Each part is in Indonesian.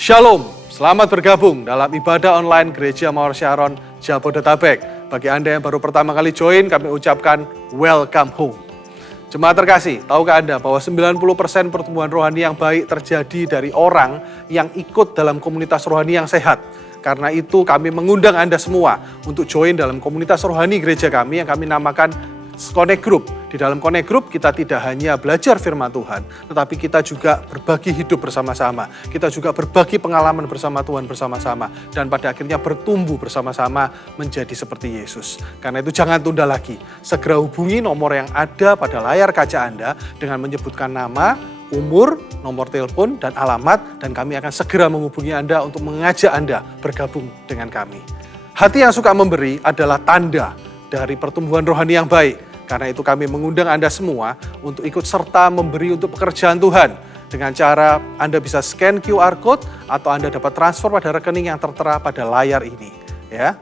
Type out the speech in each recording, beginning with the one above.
Shalom, selamat bergabung dalam ibadah online Gereja Mawar Sharon Jabodetabek. Bagi Anda yang baru pertama kali join, kami ucapkan welcome home. Jemaat terkasih, tahukah Anda bahwa 90% pertumbuhan rohani yang baik terjadi dari orang yang ikut dalam komunitas rohani yang sehat. Karena itu kami mengundang Anda semua untuk join dalam komunitas rohani gereja kami yang kami namakan Connect Group. Di dalam Connect Group kita tidak hanya belajar firman Tuhan, tetapi kita juga berbagi hidup bersama-sama. Kita juga berbagi pengalaman bersama Tuhan bersama-sama. Dan pada akhirnya bertumbuh bersama-sama menjadi seperti Yesus. Karena itu jangan tunda lagi. Segera hubungi nomor yang ada pada layar kaca Anda dengan menyebutkan nama, umur, nomor telepon, dan alamat. Dan kami akan segera menghubungi Anda untuk mengajak Anda bergabung dengan kami. Hati yang suka memberi adalah tanda dari pertumbuhan rohani yang baik. Karena itu kami mengundang Anda semua untuk ikut serta memberi untuk pekerjaan Tuhan. Dengan cara Anda bisa scan QR Code atau Anda dapat transfer pada rekening yang tertera pada layar ini. Ya.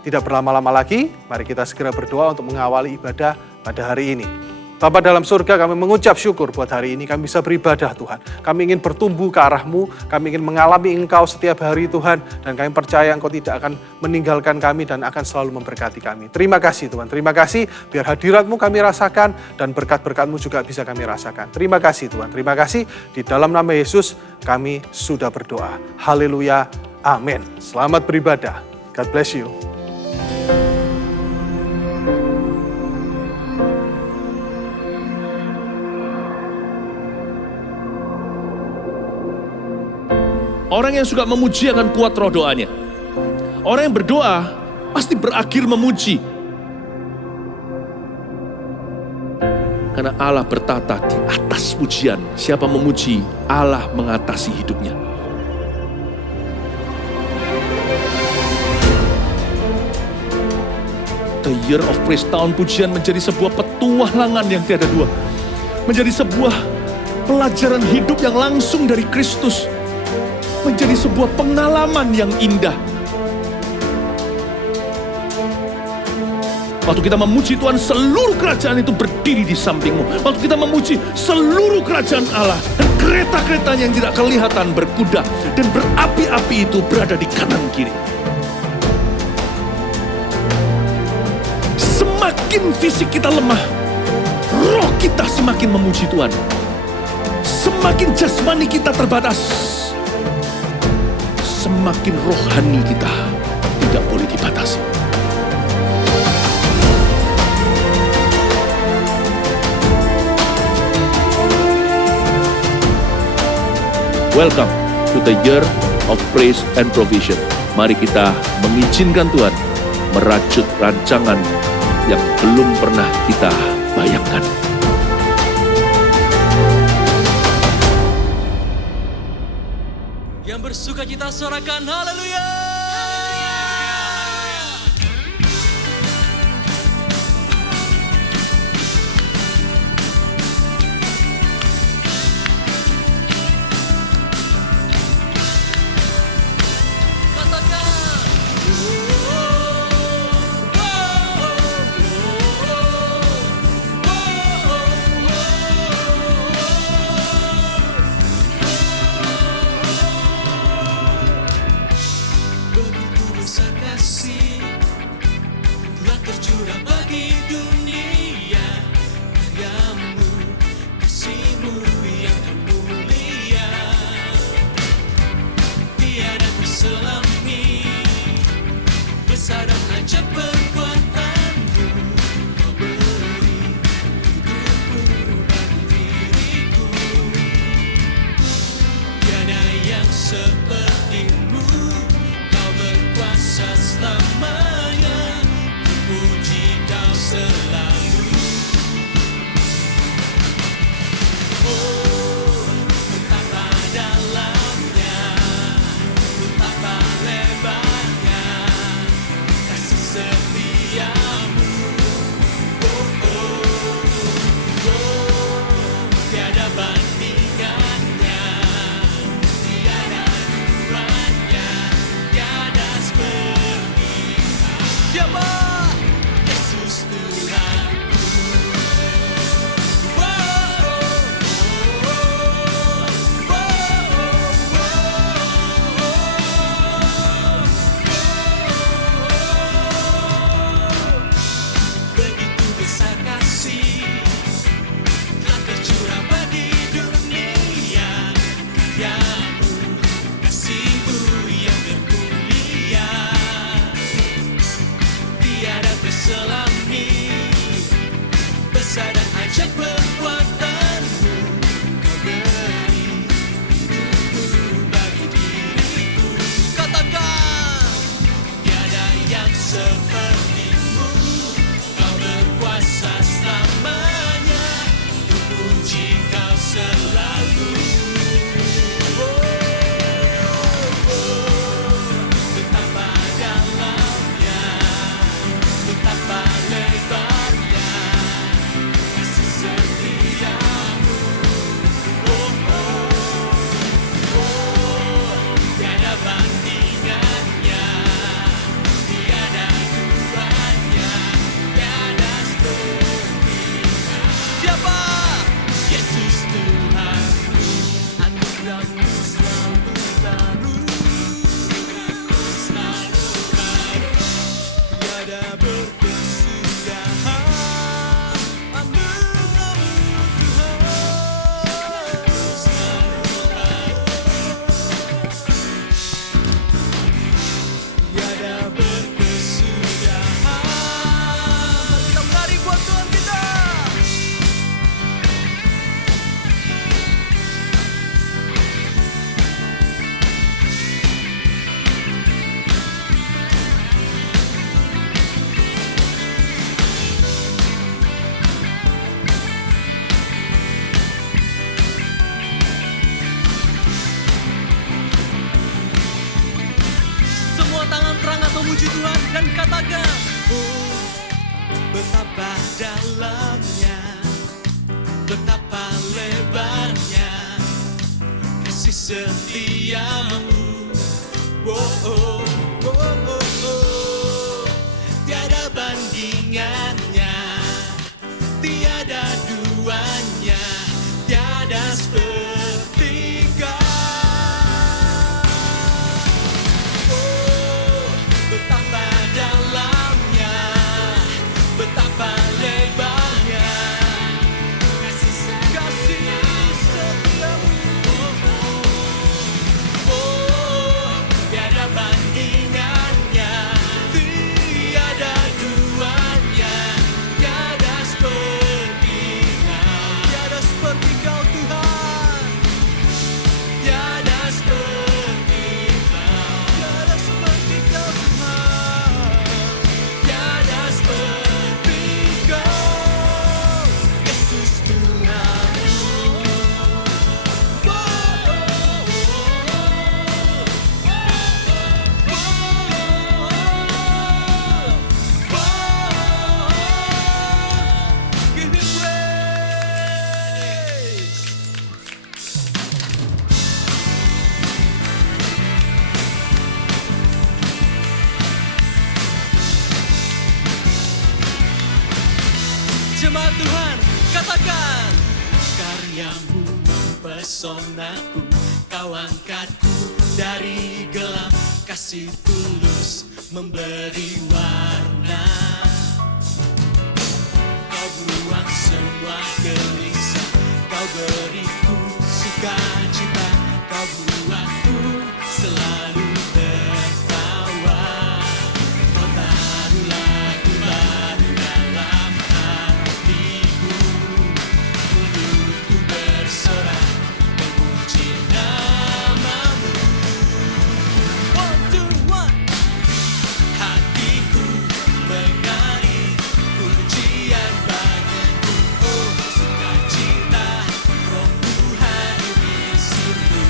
Tidak berlama-lama lagi, mari kita segera berdoa untuk mengawali ibadah pada hari ini. Bapa dalam surga, kami mengucap syukur buat hari ini kami bisa beribadah Tuhan. Kami ingin bertumbuh ke arah-Mu, kami ingin mengalami Engkau setiap hari Tuhan, dan kami percaya Engkau tidak akan meninggalkan kami dan akan selalu memberkati kami. Terima kasih Tuhan, terima kasih biar hadirat-Mu kami rasakan dan berkat-berkat-Mu juga bisa kami rasakan. Terima kasih Tuhan, terima kasih. Di dalam nama Yesus kami sudah berdoa. Haleluya, amin. Selamat beribadah. God bless you. Orang yang suka memuji akan kuat roh doanya. Orang yang berdoa pasti berakhir memuji. Karena Allah bertata di atas pujian. Siapa memuji, Allah mengatasi hidupnya. The Year of Praise, tahun pujian menjadi sebuah petualangan yang tiada dua. Menjadi sebuah pelajaran hidup yang langsung dari Kristus. Menjadi sebuah pengalaman yang indah. Waktu kita memuji Tuhan, seluruh kerajaan itu berdiri di sampingmu. Waktu kita memuji, seluruh kerajaan Allah dan kereta-keretanya yang tidak kelihatan berkuda dan berapi-api itu berada di kanan kiri. Semakin fisik kita lemah, roh kita semakin memuji Tuhan. Semakin jasmani kita terbatas, semakin rohani kita tidak boleh dibatasi. Welcome to the Year of Praise and Provision. Mari kita mengizinkan Tuhan merajut rancangan yang belum pernah kita bayangkan. Yang bersuka cita sorakan haleluya. sepertimu. Kau berkuasa selamanya, puji Kau selalu. Betapa dalamnya, betapa lebarnya kasih setiamu. Tiada bandingannya, tiada duanya, tiada sepertinya. Siapa? Yesus Tuhanku, anugerah-Mu selalu baru, selalu baru, tiada berkesudahan. Anugerah-Mu Tuhan, selalu baru, tiada berkesudahan. Mari kita menari buat Tuhan kita. Semua tangan terangkat memuji Tuhan dan katakan, oh betapa dalamnya, betapa lebarnya kasih setiamu. Oh, oh, oh, oh, oh. Tiada bandingannya, tiada duanya, tiada seperti Kau. Betapa dalamnya, betapa lebarnya kasih setiamu. Tiada bandingannya, tiada duanya, tiada seperti Kau. Tiada seperti Kau Tuhan, tiada seperti Kau, tiada seperti Kau Tuhan, tiada seperti Kau, Yesus Tuhanku. Give Him praise. Jemaat Tuhan, katakan, karya-Mu mempesonaku, Kau angkatku dari gelap, kasih tulus memberi warna. Kau buang semua gelisah, Kau beriku sukacita, Kau buatku selalu tertawa. Kau taruh lagu baru dalam hatiku, mulutku bersorak memuji nama-Mu. One, two, one. Hatiku mengalir pujian bagimu, oh sukacita, Roh Tuhan di sini.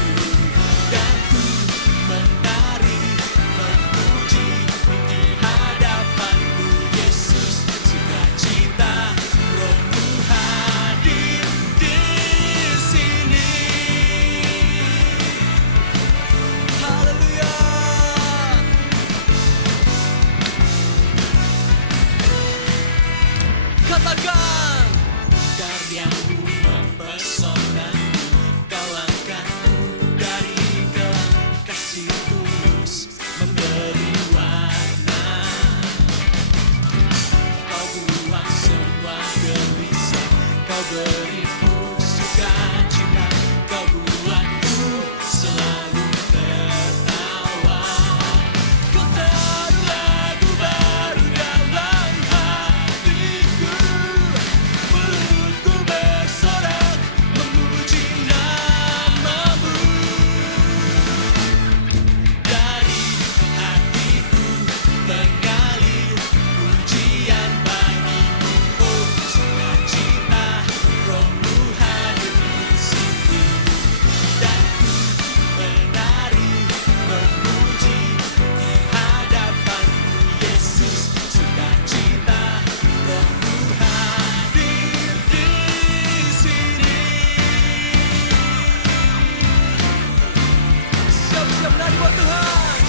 kita bersiap menari buat Tuhan.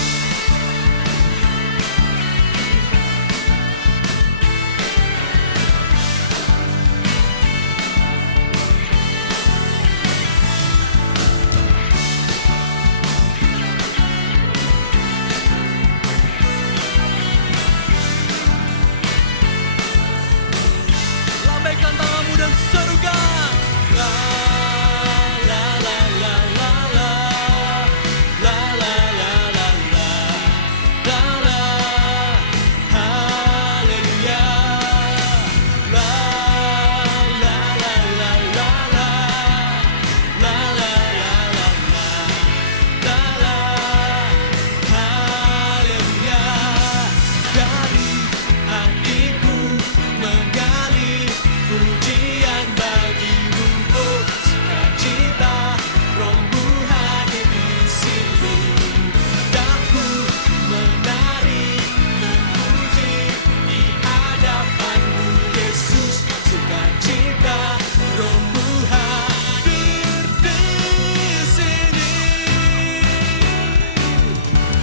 Lambaikan tanganmu dan serukan. La la la la la la. La la la la la. La la. Haleluya. La la la la la la. La la la la la. La la. Haleluya. Dari hatiku menggali pujian bagimu, oh sukacita, rohmu hadir di sini. Daku menari, memuji di hadapanmu, Yesus. Sukacita, rohmu hadir di sini.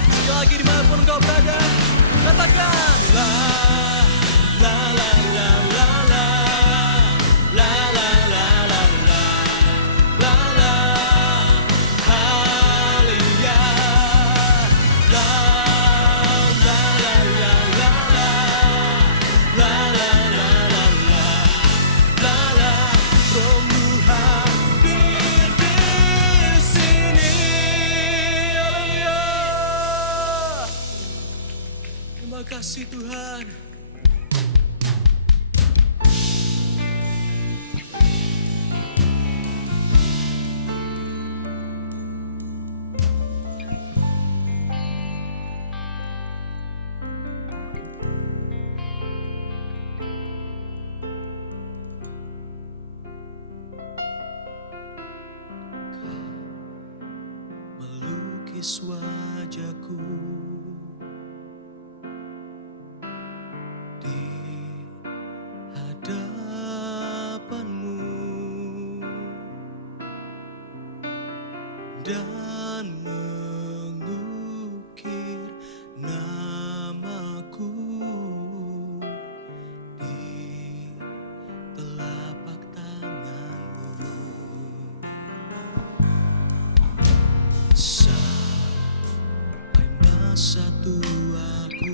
Sekali lagi dimanapun engkau berada, katakan la la la la la la. La la la la la. La la. Haleluya. La la la la la la. La la la la la. La la. Rohmu hadir di sini. Haleluya. Terima kasih Tuhan. Melukis wajahku di hadapanmu dan mengukir namaku di telapak tanganmu. Sampai masa tuaku,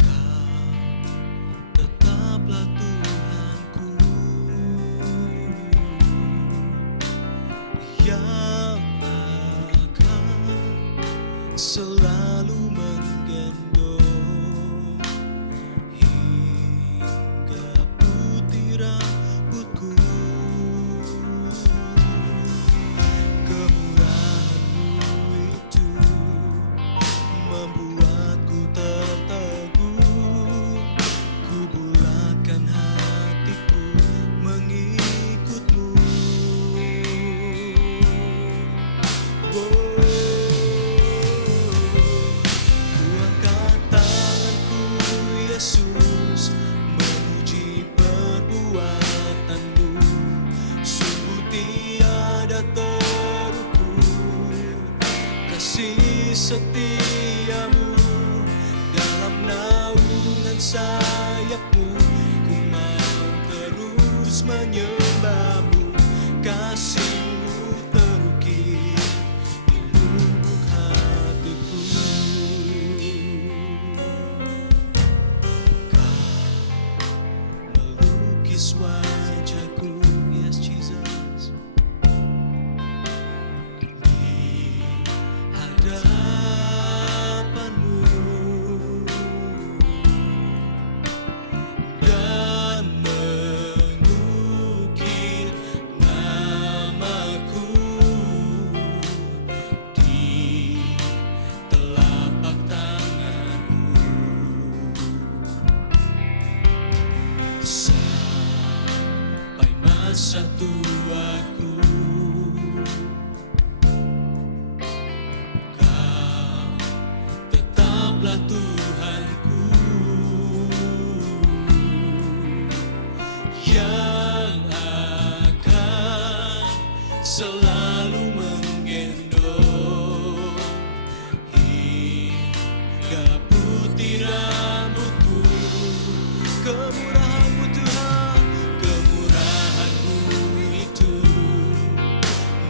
Kau tetaplah Tuhanku, yang akan selalu menggendong hingga putih rambutku. Kemurahan-Mu itu membuatku tertegun. Ku bulatkan hatiku mengikut-Mu. Ku angkat tanganku, Yesus, memuji perbuatan-Mu. Sungguh tiada terukur kasih setia-Mu. Dalam naungan sayap-Mu ku mau terus menyembah-Mu. Kasih-Mu terukir di lubuk hatiku. Kau melukis wajahku, yes Jesus, di hadapanmu selalu menggendong hingga putih rambutku. Kemurahan-Mu Tuhan, kemurahan-Mu itu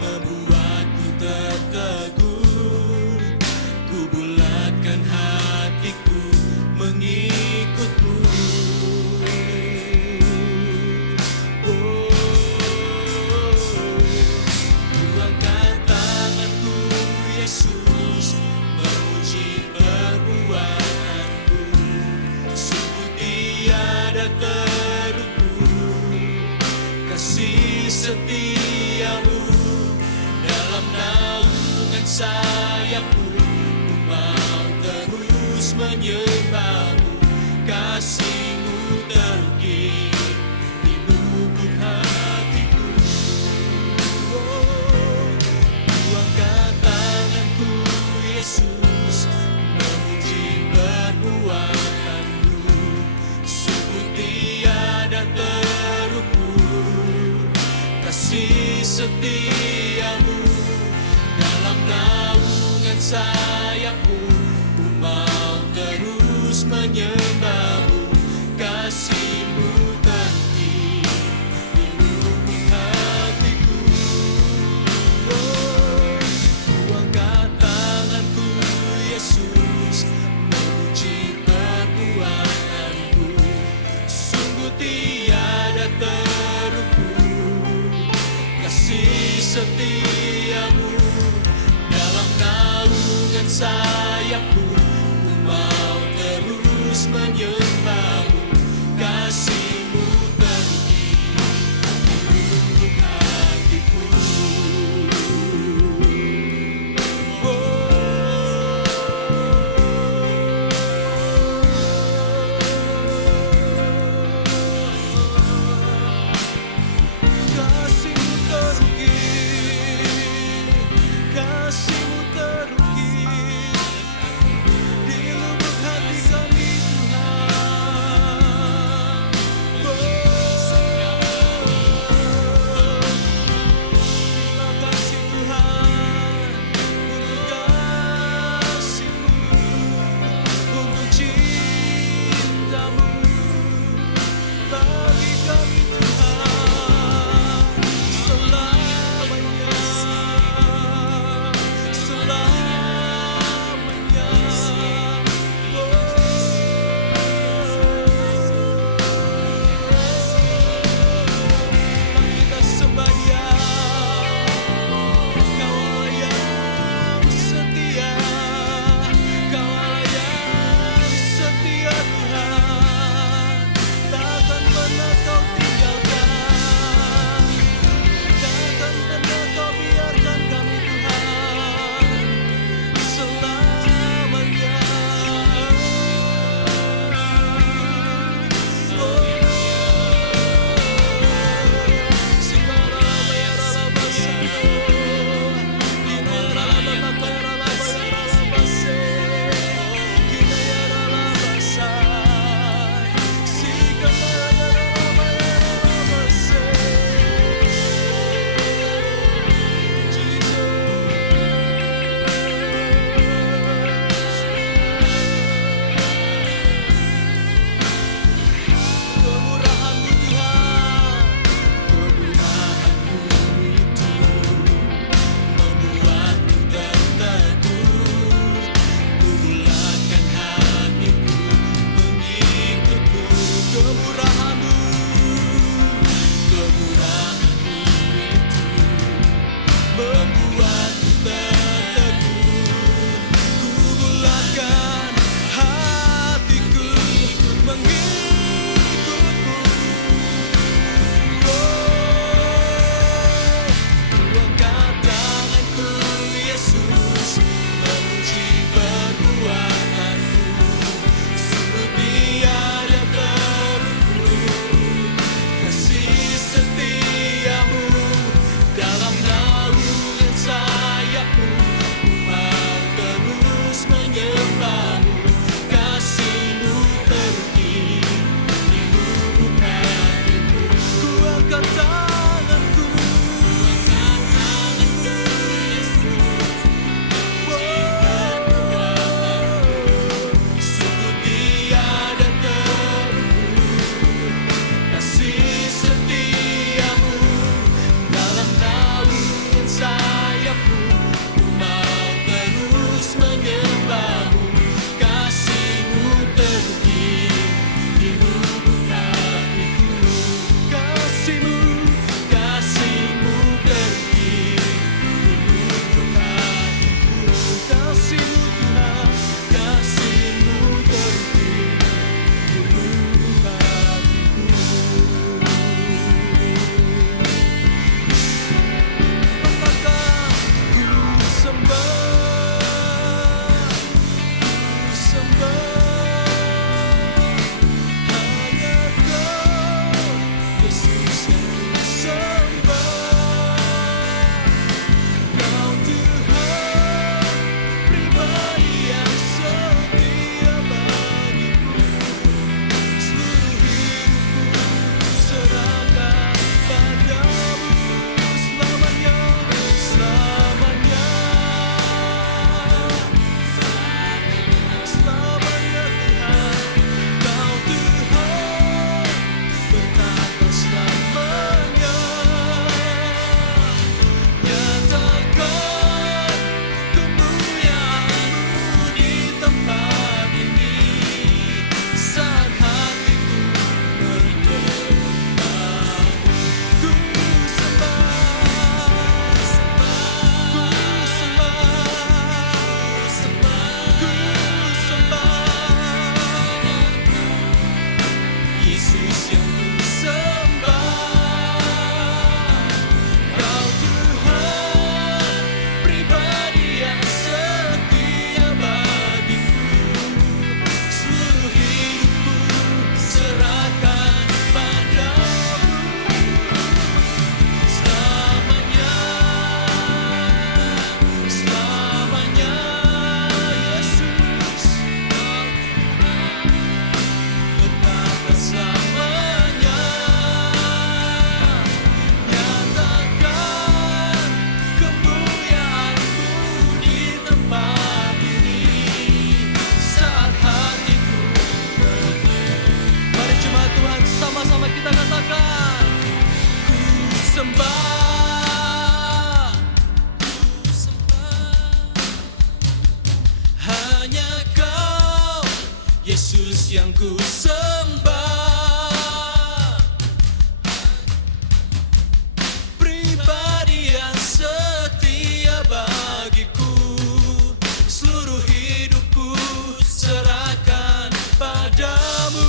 membuatku tertegun. Ku bulatkan hatiku mengikut-Mu. Ku angkat tanganku Yesus, memuji perbuatanmu. Sungguh tiada terukur kasih setiamu. Dalam naungan sayapmu ku mau terus menyembahmu. Kasih-Mu terukir di lubuk hatiku. Ku angkat tanganku Yesus, memuji perbuatanmu. Sungguh tiada terukur kasih setiamu. Dalam naungan sayapmu ku mau terus menyembahmu. Kasih-Mu terukir di lubuk hatiku. Ku angkat tanganku Yesus, memuji perbuatanmu. Sungguh tiada terukur kasih setiamu. Dalam naungan sayapmu ku mau terus menyembahmu. Kasih-Mu terukir di lubuk hatiku. Kasih-Mu terukir, kasih-Mu terukir di lubuk hati kami Tuhan. Terima kasih Tuhan untuk kasih-Mu, untuk cinta-Mu bagi kami Tuhan. Selamanya, selamanya. Kita sembah Dia, Kaulah yang setia, Kaulah yang setia Tuhan. Takkan pernah Kau tinggalkan, takkan pernah Kau biarkan kami Tuhan. Selamanya. Kemurahan-Mu Tuhan, kemurahan-Mu itu membuatku tertegun. Ku bulatkan hatiku mengikut-Mu. Kemurahan-Mu, kemurahan-Mu itu membuatku tertegun. Ku bulatkan hatiku mengikut-Mu. Ku angkat tanganku Yesus, memuji perbuatanmu. Sungguh tiada terukur kasih setiamu. Dalam naungan sayapmu ku mau terus menyembahmu. Kasih-Mu terukir di lubuk hatiku. Ku angkat tanganku yang ku sembah, pribadi yang setia bagiku, seluruh hidupku serahkan padamu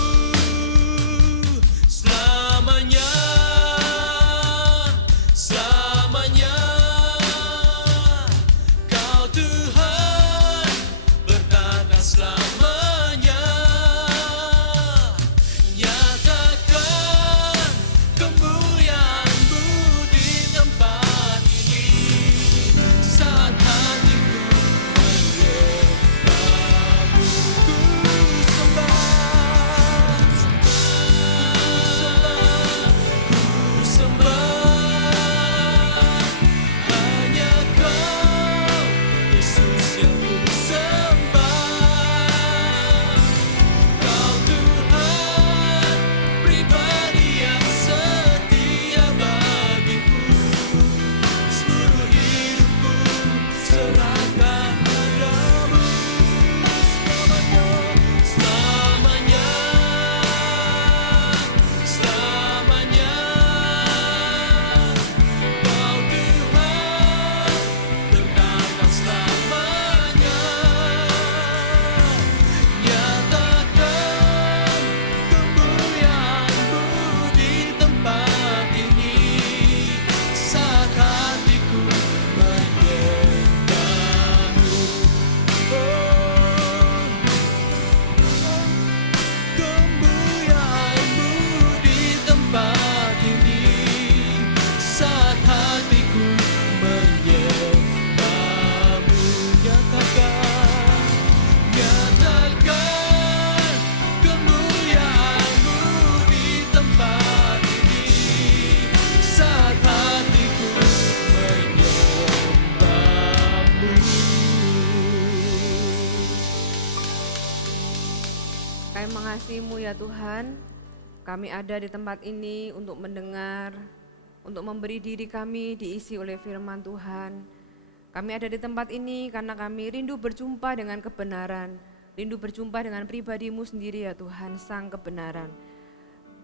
selamanya, selamanya. Kau Tuhan bertata selamanya. Nyatakan kemuliaan-Mu di tempat ini, saat hatiku menyembah-Mu. Ku sembah, ku sembah, hanya Kau Yesus yang ku sembah. Kau Tuhan, pribadi yang setia bagiku, seluruh hidupku serahkan padamu selamanya, selamanya, selamanya. Kau Tuhan bertata selamanya. Nyatakan kemuliaan-Mu di tempat ini, saat hatiku menyembah-Mu. Oh, kemuliaan-Mu di tempat ini, saat hatiku menyembah-Mu. Nyatakan, nyatakan kemuliaan-Mu di tempat ini, saat hatiku menyembah-Mu. Kami mengasihi-Mu ya Tuhan. Kami ada di tempat ini untuk mendengar, untuk memberi diri kami diisi oleh firman Tuhan. Kami ada di tempat ini karena kami rindu berjumpa dengan kebenaran, rindu berjumpa dengan pribadi-Mu sendiri ya Tuhan, Sang kebenaran.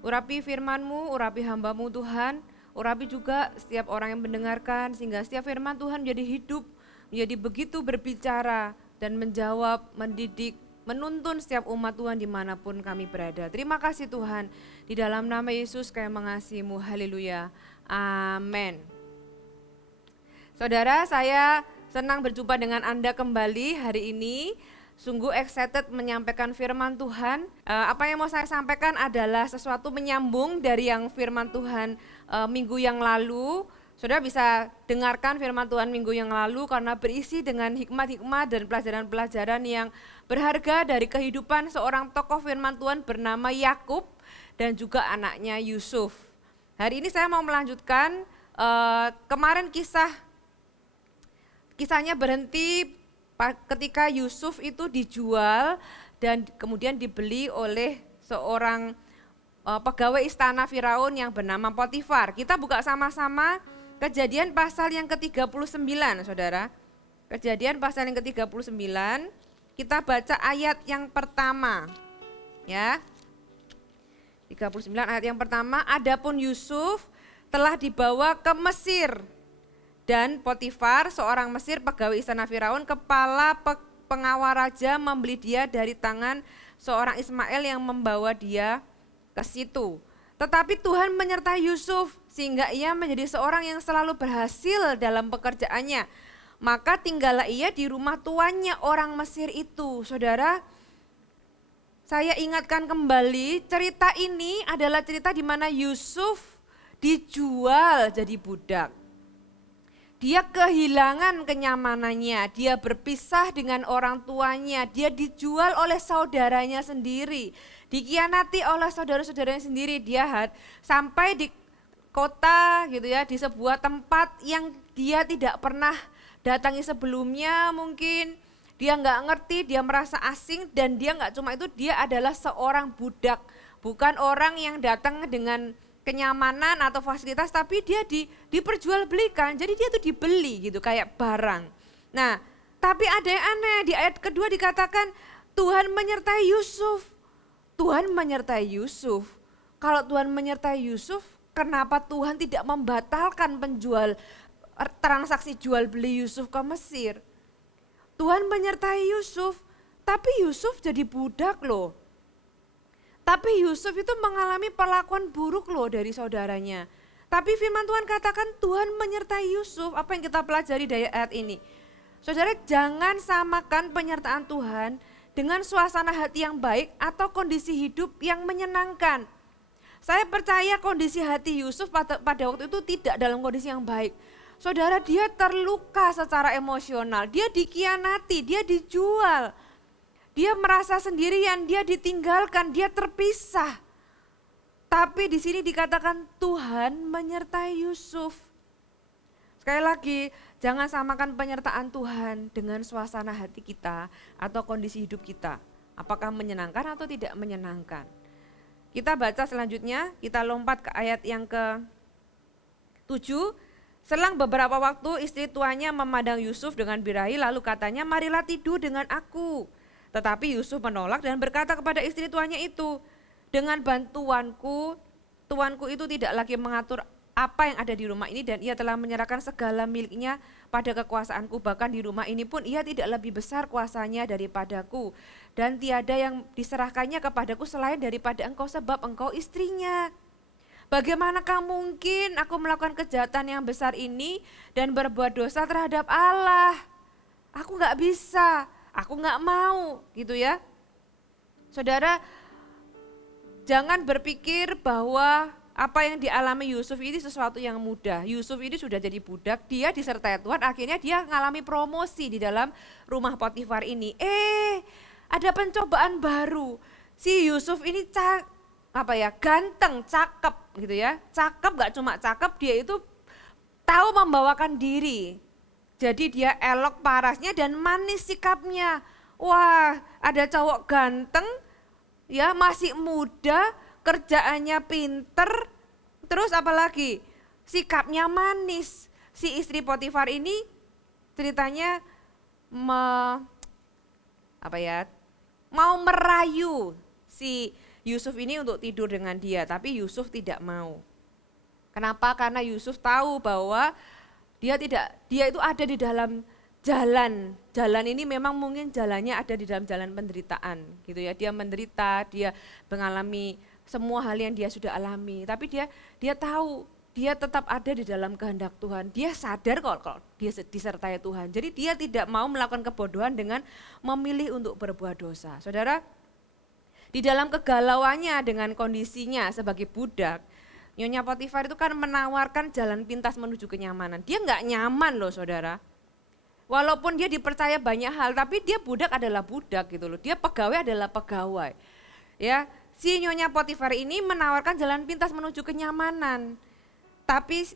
Urapi firman-Mu, urapi hamba-Mu Tuhan, urapi juga setiap orang yang mendengarkan, sehingga setiap firman Tuhan menjadi hidup, menjadi begitu berbicara dan menjawab, mendidik, menuntun setiap umat Tuhan dimanapun kami berada. Terima kasih Tuhan, di dalam nama Yesus kami mengasihi-Mu, haleluya, amin. Saudara, saya senang berjumpa dengan Anda kembali hari ini. Sungguh excited menyampaikan firman Tuhan. Apa yang mau saya sampaikan adalah sesuatu menyambung dari yang firman Tuhan minggu yang lalu. Saudara bisa dengarkan firman Tuhan minggu yang lalu karena berisi dengan hikmat-hikmat dan pelajaran-pelajaran yang berharga dari kehidupan seorang tokoh firman Tuhan bernama Yakub dan juga anaknya Yusuf. Hari ini saya mau melanjutkan kemarin kisahnya berhenti ketika Yusuf itu dijual dan kemudian dibeli oleh seorang pegawai istana Firaun yang bernama Potifar. Kita buka sama-sama Kejadian pasal yang ke-39, Saudara. Kejadian pasal yang ke-39, kita baca ayat yang pertama. Ya. 39 ayat yang pertama, adapun Yusuf telah dibawa ke Mesir. Dan Potifar, seorang Mesir pegawai istana Firaun, kepala pengawal raja membeli dia dari tangan seorang Ismail yang membawa dia ke situ. Tetapi Tuhan menyertai Yusuf sehingga ia menjadi seorang yang selalu berhasil dalam pekerjaannya. Maka tinggallah ia di rumah tuannya orang Mesir itu. Saudara, saya ingatkan kembali, cerita ini adalah cerita di mana Yusuf dijual jadi budak. Dia kehilangan kenyamanannya, dia berpisah dengan orang tuanya, dia dijual oleh saudaranya sendiri, dikhianati oleh saudara-saudaranya sendiri, dia sampai di kota gitu ya, di sebuah tempat yang dia tidak pernah datangi sebelumnya mungkin, dia nggak ngerti, dia merasa asing dan dia nggak cuma itu, dia adalah seorang budak, bukan orang yang datang dengan kenyamanan atau fasilitas, tapi dia diperjualbelikan, jadi dia tuh dibeli gitu kayak barang. Nah, tapi ada yang aneh, di ayat kedua dikatakan Tuhan menyertai Yusuf. Tuhan menyertai Yusuf. Kalau Tuhan menyertai Yusuf, kenapa Tuhan tidak membatalkan transaksi jual beli Yusuf ke Mesir? Tuhan menyertai Yusuf, tapi Yusuf jadi budak loh. Tapi Yusuf itu mengalami perlakuan buruk loh dari saudaranya. Tapi firman Tuhan katakan Tuhan menyertai Yusuf. Apa yang kita pelajari dari ayat ini? Saudara, jangan samakan penyertaan Tuhan dengan suasana hati yang baik atau kondisi hidup yang menyenangkan. Saya percaya kondisi hati Yusuf pada waktu itu tidak dalam kondisi yang baik. Saudara, dia terluka secara emosional, dia dikhianati, dia dijual. Dia merasa sendirian, dia ditinggalkan, dia terpisah. Tapi di sini dikatakan Tuhan menyertai Yusuf. Sekali lagi, jangan samakan penyertaan Tuhan dengan suasana hati kita atau kondisi hidup kita. Apakah menyenangkan atau tidak menyenangkan. Kita baca selanjutnya, kita lompat ke ayat yang ke-7. Selang beberapa waktu istri tuannya memandang Yusuf dengan birahi lalu katanya, marilah tidur dengan aku. Tetapi Yusuf menolak dan berkata kepada istri tuannya itu, dengan bantuanku, tuanku itu tidak lagi mengatur apa yang ada di rumah ini dan ia telah menyerahkan segala miliknya pada kekuasaanku. Bahkan di rumah ini pun ia tidak lebih besar kuasanya daripadaku. Dan tiada yang diserahkannya kepadaku selain daripada engkau sebab engkau istrinya. Bagaimanakah mungkin aku melakukan kejahatan yang besar ini dan berbuat dosa terhadap Allah? Aku gak bisa, aku gak mau gitu ya. Saudara, jangan berpikir bahwa apa yang dialami Yusuf ini sesuatu yang mudah. Yusuf ini sudah jadi budak, dia disertai Tuhan, akhirnya dia mengalami promosi di dalam rumah Potifar ini. Ada pencobaan baru. Si Yusuf ini ganteng, cakep gitu ya. Cakep gak cuma cakep, dia itu tahu membawakan diri. Jadi dia elok parasnya dan manis sikapnya. Wah, ada cowok ganteng, ya masih muda, kerjaannya pinter, terus apalagi sikapnya manis. Si istri Potifar ini ceritanya mau merayu si Yusuf ini untuk tidur dengan dia, tapi Yusuf tidak mau. Kenapa? Karena Yusuf tahu bahwa dia itu ada di dalam jalan. Jalan ini memang mungkin jalannya ada di dalam jalan penderitaan gitu ya. Dia menderita, dia mengalami semua hal yang dia sudah alami, tapi dia tahu dia tetap ada di dalam kehendak Tuhan. Dia sadar kalau dia disertai Tuhan. Jadi dia tidak mau melakukan kebodohan dengan memilih untuk berbuat dosa. Saudara, di dalam kegalauannya dengan kondisinya sebagai budak, Nyonya Potifar itu kan menawarkan jalan pintas menuju kenyamanan. Dia nggak nyaman loh saudara. Walaupun dia dipercaya banyak hal, tapi dia budak adalah budak gitu loh. Dia pegawai adalah pegawai. Ya, si Nyonya Potifar ini menawarkan jalan pintas menuju kenyamanan. Tapi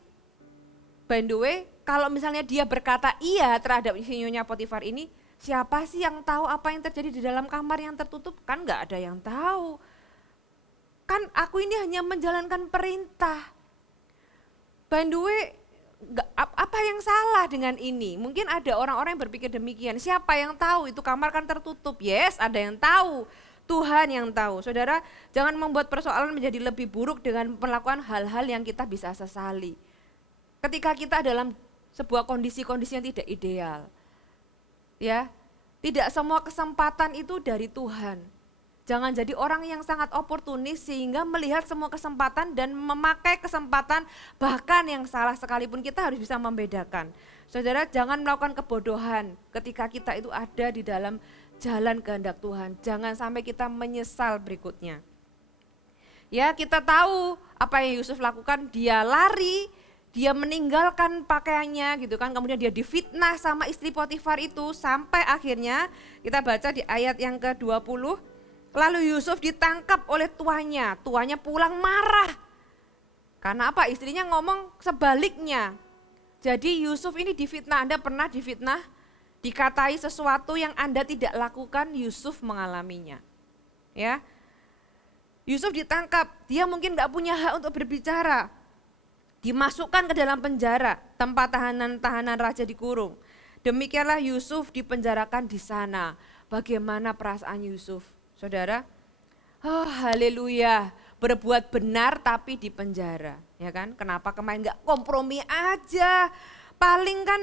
by the way, kalau misalnya dia berkata iya terhadap si Nyonya Potifar ini, siapa sih yang tahu apa yang terjadi di dalam kamar yang tertutup? Kan nggak ada yang tahu. Kan aku ini hanya menjalankan perintah. By the way, apa yang salah dengan ini? Mungkin ada orang-orang yang berpikir demikian. Siapa yang tahu? Itu kamar kan tertutup. Yes, ada yang tahu. Tuhan yang tahu. Saudara, jangan membuat persoalan menjadi lebih buruk dengan melakukan hal-hal yang kita bisa sesali. Ketika kita dalam sebuah kondisi-kondisi yang tidak ideal. Ya, tidak semua kesempatan itu dari Tuhan. Jangan jadi orang yang sangat oportunis sehingga melihat semua kesempatan dan memakai kesempatan bahkan yang salah sekalipun. Kita harus bisa membedakan. Saudara, jangan melakukan kebodohan ketika kita itu ada di dalam jalan kehendak Tuhan. Jangan sampai kita menyesal berikutnya. Ya, kita tahu apa yang Yusuf lakukan, dia lari, dia meninggalkan pakaiannya gitu kan, kemudian dia difitnah sama istri Potifar itu sampai akhirnya kita baca di ayat yang ke-20. Lalu Yusuf ditangkap oleh tuannya pulang marah. Karena apa? Istrinya ngomong sebaliknya. Jadi Yusuf ini difitnah. Anda pernah difitnah? Dikatai sesuatu yang Anda tidak lakukan, Yusuf mengalaminya. Ya, Yusuf ditangkap, dia mungkin gak punya hak untuk berbicara. Dimasukkan ke dalam penjara, tempat tahanan raja dikurung. Demikianlah Yusuf dipenjarakan di sana. Bagaimana perasaan Yusuf? Saudara, Oh, haleluya, berbuat benar tapi di penjara, ya kan? Kenapa kemarin nggak kompromi aja? Paling kan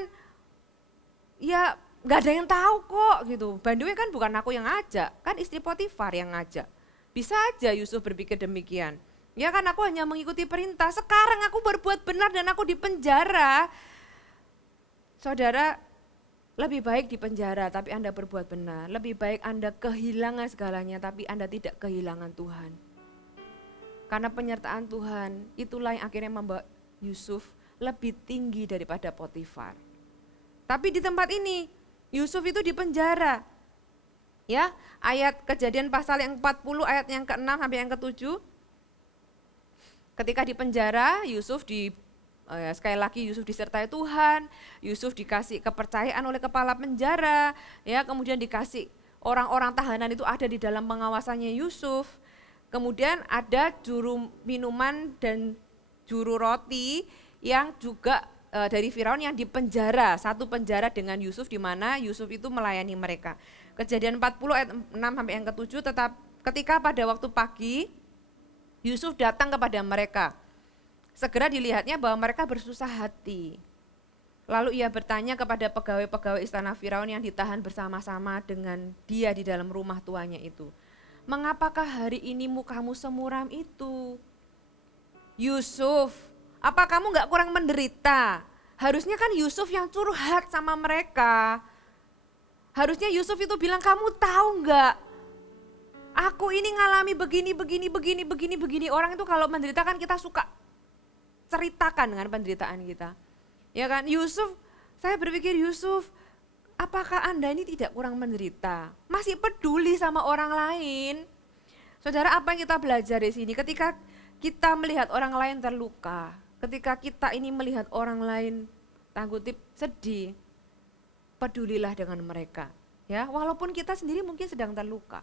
ya nggak ada yang tahu kok gitu. By the way kan bukan aku yang ngajak, kan istri Potifar yang ngajak. Bisa aja Yusuf berpikir demikian. Ya kan aku hanya mengikuti perintah, sekarang aku berbuat benar dan aku di penjara. Saudara, lebih baik di penjara tapi Anda berbuat benar. Lebih baik Anda kehilangan segalanya tapi Anda tidak kehilangan Tuhan. Karena penyertaan Tuhan itulah yang akhirnya membawa Yusuf lebih tinggi daripada Potifar. Tapi di tempat ini Yusuf itu di penjara. Ya, ayat Kejadian pasal yang 40 ayat yang ke-6 sampai yang ke-7. Ketika di penjara, Yusuf sekali lagi Yusuf disertai Tuhan, Yusuf dikasih kepercayaan oleh kepala penjara, ya, kemudian dikasih orang-orang tahanan itu ada di dalam pengawasannya Yusuf. Kemudian ada juru minuman dan juru roti yang juga dari Firaun yang dipenjara, satu penjara dengan Yusuf di mana Yusuf itu melayani mereka. Kejadian 40 ayat 6 sampai yang ke-7, ketika pada waktu pagi Yusuf datang kepada mereka. Segera dilihatnya bahwa mereka bersusah hati. Lalu ia bertanya kepada pegawai-pegawai istana Firaun yang ditahan bersama-sama dengan dia di dalam rumah tuannya itu. Mengapakah hari ini mukamu semuram itu? Yusuf, apa kamu gak kurang menderita? Harusnya kan Yusuf yang curhat sama mereka. Harusnya Yusuf itu bilang, kamu tahu gak? Aku ini ngalami begini. Orang itu kalau menderita kan kita suka ceritakan dengan penderitaan kita. Ya kan, Yusuf, saya berpikir Yusuf, apakah Anda ini tidak kurang menderita? Masih peduli sama orang lain? Saudara, apa yang kita belajar di sini? Ketika kita melihat orang lain terluka, ketika kita ini melihat orang lain tangguh kutip sedih, pedulilah dengan mereka. Ya, walaupun kita sendiri mungkin sedang terluka.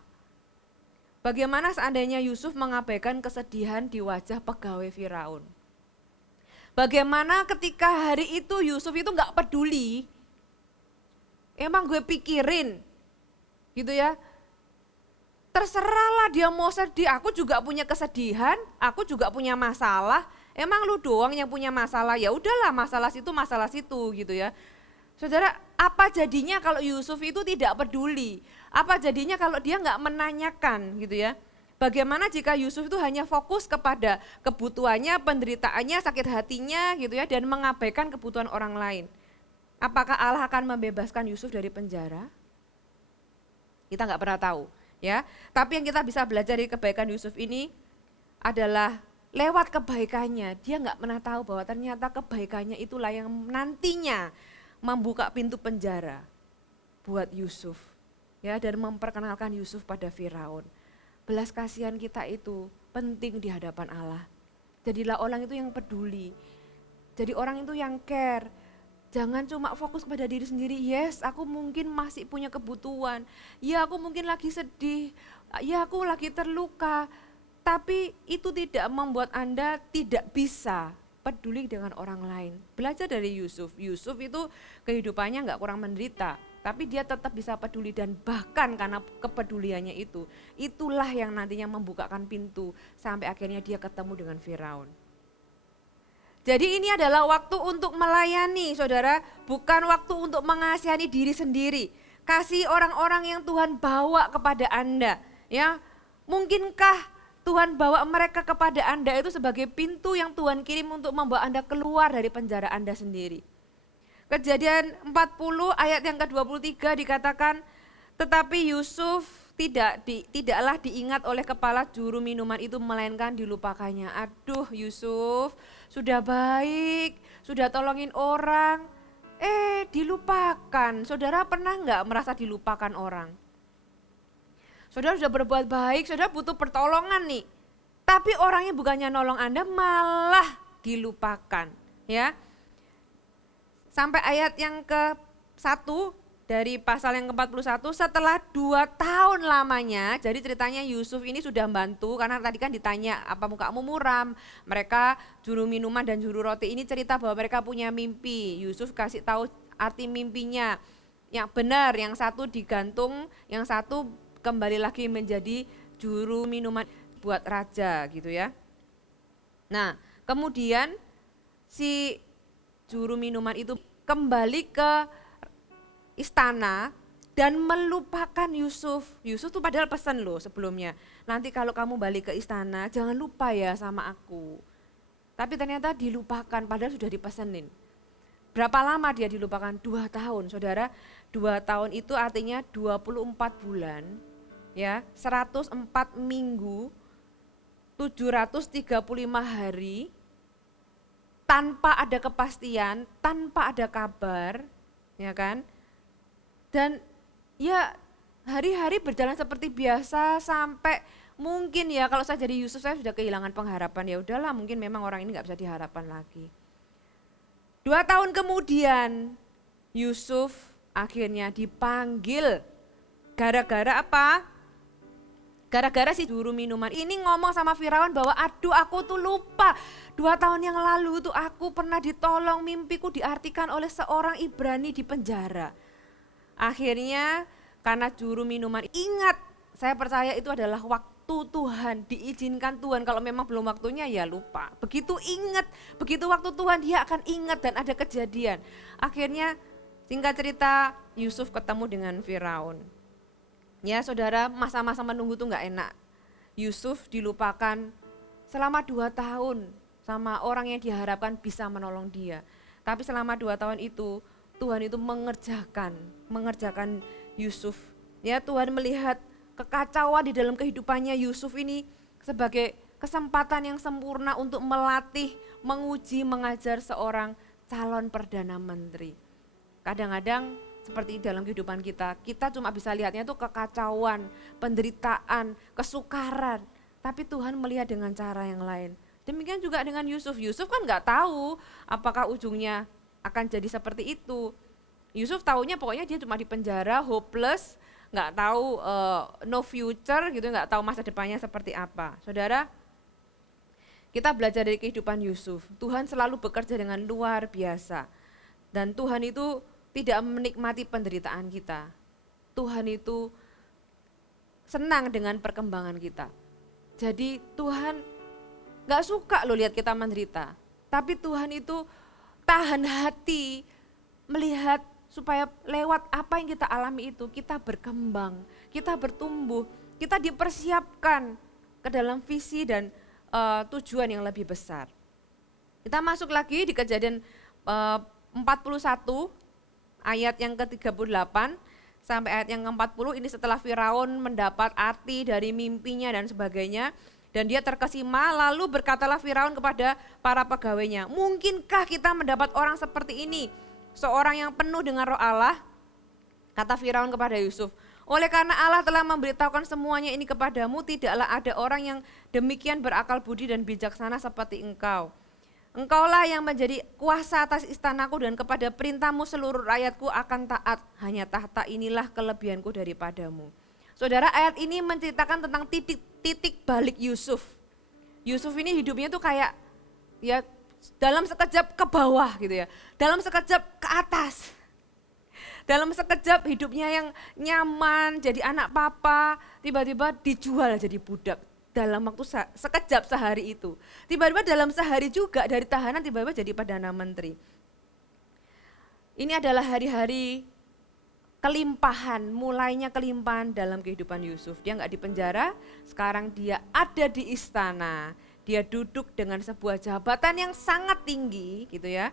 Bagaimana seandainya Yusuf mengabaikan kesedihan di wajah pegawai Firaun? Bagaimana ketika hari itu Yusuf itu gak peduli, emang gue pikirin gitu ya, terserahlah dia mau sedih, aku juga punya kesedihan, aku juga punya masalah, emang lu doang yang punya masalah, ya udahlah masalah situ gitu ya. Saudara, apa jadinya kalau Yusuf itu tidak peduli? Apa jadinya kalau dia gak menanyakan gitu ya? Bagaimana jika Yusuf itu hanya fokus kepada kebutuhannya, penderitaannya, sakit hatinya gitu ya, dan mengabaikan kebutuhan orang lain? Apakah Allah akan membebaskan Yusuf dari penjara? Kita nggak pernah tahu, ya. Tapi yang kita bisa belajar dari kebaikan Yusuf ini adalah lewat kebaikannya. Dia nggak pernah tahu bahwa ternyata kebaikannya itulah yang nantinya membuka pintu penjara buat Yusuf, ya, dan memperkenalkan Yusuf pada Firaun. Belas kasihan kita itu penting di hadapan Allah. Jadilah orang itu yang peduli. Jadi orang itu yang care. Jangan cuma fokus pada diri sendiri. Yes, aku mungkin masih punya kebutuhan. Ya, aku mungkin lagi sedih. Ya, aku lagi terluka. Tapi itu tidak membuat Anda tidak bisa peduli dengan orang lain. Belajar dari Yusuf. Yusuf itu kehidupannya nggak kurang menderita, tapi dia tetap bisa peduli, dan bahkan karena kepeduliannya itu, itulah yang nantinya membukakan pintu sampai akhirnya dia ketemu dengan Firaun. Jadi ini adalah waktu untuk melayani, saudara, bukan waktu untuk mengasihani diri sendiri. Kasih orang-orang yang Tuhan bawa kepada Anda, ya. Mungkinkah Tuhan bawa mereka kepada Anda itu sebagai pintu yang Tuhan kirim untuk membawa Anda keluar dari penjara Anda sendiri? Kejadian 40 ayat yang ke-23 dikatakan, tetapi Yusuf tidaklah diingat oleh kepala juru minuman itu, melainkan dilupakannya. Aduh Yusuf, sudah baik, sudah tolongin orang, dilupakan. Saudara pernah enggak merasa dilupakan orang? Saudara sudah berbuat baik, saudara butuh pertolongan nih. Tapi orangnya bukannya nolong Anda, malah dilupakan, ya. Sampai ayat yang ke-1 dari pasal yang ke-41, setelah 2 tahun lamanya, jadi ceritanya Yusuf ini sudah membantu, karena tadi kan ditanya apa mukamu muram. Mereka juru minuman dan juru roti ini cerita bahwa mereka punya mimpi. Yusuf kasih tahu arti mimpinya. Yang benar, yang satu digantung, yang satu kembali lagi menjadi juru minuman. buat raja gitu ya. Nah, kemudian si juru minuman itu kembali ke istana dan melupakan Yusuf. Yusuf tuh padahal pesan loh sebelumnya, nanti kalau kamu balik ke istana jangan lupa ya sama aku. Tapi ternyata dilupakan padahal sudah dipesenin. Berapa lama dia dilupakan? 2 tahun, saudara. 2 tahun itu artinya 24 bulan, ya, 104 minggu, 735 hari, tanpa ada kepastian, tanpa ada kabar, ya kan? Dan ya hari-hari berjalan seperti biasa sampai mungkin ya kalau saya jadi Yusuf saya sudah kehilangan pengharapan, ya udahlah mungkin memang orang ini nggak bisa diharapkan lagi. 2 tahun kemudian Yusuf akhirnya dipanggil. Gara-gara apa? Gara-gara si juru minuman ini ngomong sama Firaun bahwa aduh aku tuh lupa 2 tahun yang lalu tuh aku pernah ditolong, mimpiku diartikan oleh seorang Ibrani di penjara. Akhirnya karena juru minuman ingat, saya percaya itu adalah waktu Tuhan, diizinkan Tuhan, kalau memang belum waktunya ya lupa. Begitu ingat, begitu waktu Tuhan dia akan ingat dan ada kejadian. Akhirnya singkat cerita Yusuf ketemu dengan Firaun. Ya saudara, masa-masa menunggu tuh gak enak. Yusuf dilupakan selama 2 tahun sama orang yang diharapkan bisa menolong dia. Tapi selama 2 tahun itu Tuhan itu mengerjakan Yusuf. Ya Tuhan melihat kekacauan di dalam kehidupannya Yusuf ini sebagai kesempatan yang sempurna untuk melatih, menguji, mengajar seorang calon perdana menteri. Kadang-kadang seperti dalam kehidupan kita cuma bisa lihatnya tuh kekacauan, penderitaan, kesukaran. Tapi Tuhan melihat dengan cara yang lain. Demikian juga dengan Yusuf. Yusuf kan gak tahu apakah ujungnya akan jadi seperti itu. Yusuf taunya pokoknya dia cuma di penjara, hopeless, nggak tahu no future gitu, nggak tahu masa depannya seperti apa. Saudara, kita belajar dari kehidupan Yusuf. Tuhan selalu bekerja dengan luar biasa. Dan Tuhan itu tidak menikmati penderitaan kita. Tuhan itu senang dengan perkembangan kita. Jadi Tuhan nggak suka loh lihat kita menderita. Tapi Tuhan itu tahan hati melihat supaya lewat apa yang kita alami itu kita berkembang, kita bertumbuh, kita dipersiapkan ke dalam visi dan tujuan yang lebih besar. Kita masuk lagi di Kejadian 41 ayat yang ke-38 sampai ayat yang ke-40. Ini setelah Firaun mendapat arti dari mimpinya dan sebagainya. Dan dia terkesima, lalu berkatalah Firaun kepada para pegawainya, mungkinkah kita mendapat orang seperti ini? Seorang yang penuh dengan roh Allah, kata Firaun kepada Yusuf, oleh karena Allah telah memberitahukan semuanya ini kepadamu, tidaklah ada orang yang demikian berakal budi dan bijaksana seperti engkau. Engkaulah yang menjadi kuasa atas istanaku dan kepada perintahmu seluruh rakyatku akan taat, hanya tahta inilah kelebihanku daripadamu. Saudara, ayat ini menceritakan tentang titik balik Yusuf. Yusuf ini hidupnya tuh kayak ya dalam sekejap ke bawah gitu ya, dalam sekejap ke atas. Dalam sekejap hidupnya yang nyaman, jadi anak papa, tiba-tiba dijual jadi budak. Dalam waktu sekejap sehari itu. Tiba-tiba dalam sehari juga dari tahanan tiba-tiba jadi perdana menteri. Ini adalah hari-hari kelimpahan, mulainya kelimpahan dalam kehidupan Yusuf. Dia nggak di penjara, sekarang dia ada di istana. Dia duduk dengan sebuah jabatan yang sangat tinggi gitu ya.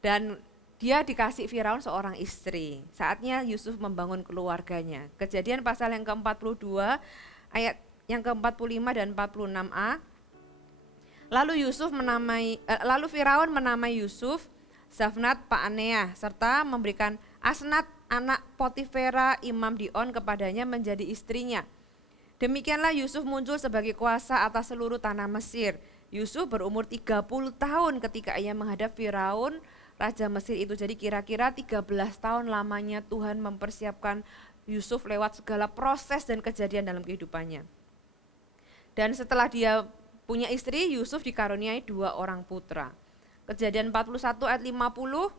Dan dia dikasih Firaun seorang istri. Saatnya Yusuf membangun keluarganya. Kejadian pasal yang ke-42 ayat yang ke-45 dan 46a. Lalu Firaun menamai Yusuf Zafnat Paaneah serta memberikan Asnat anak Potifera imam di On kepadanya menjadi istrinya. Demikianlah Yusuf muncul sebagai kuasa atas seluruh tanah Mesir. Yusuf berumur 30 tahun ketika ia menghadap Firaun, Raja Mesir itu. Jadi kira-kira 13 tahun lamanya Tuhan mempersiapkan Yusuf lewat segala proses dan kejadian dalam kehidupannya. Dan setelah dia punya istri, Yusuf dikaruniai 2 orang putra. Kejadian 41 ayat 50,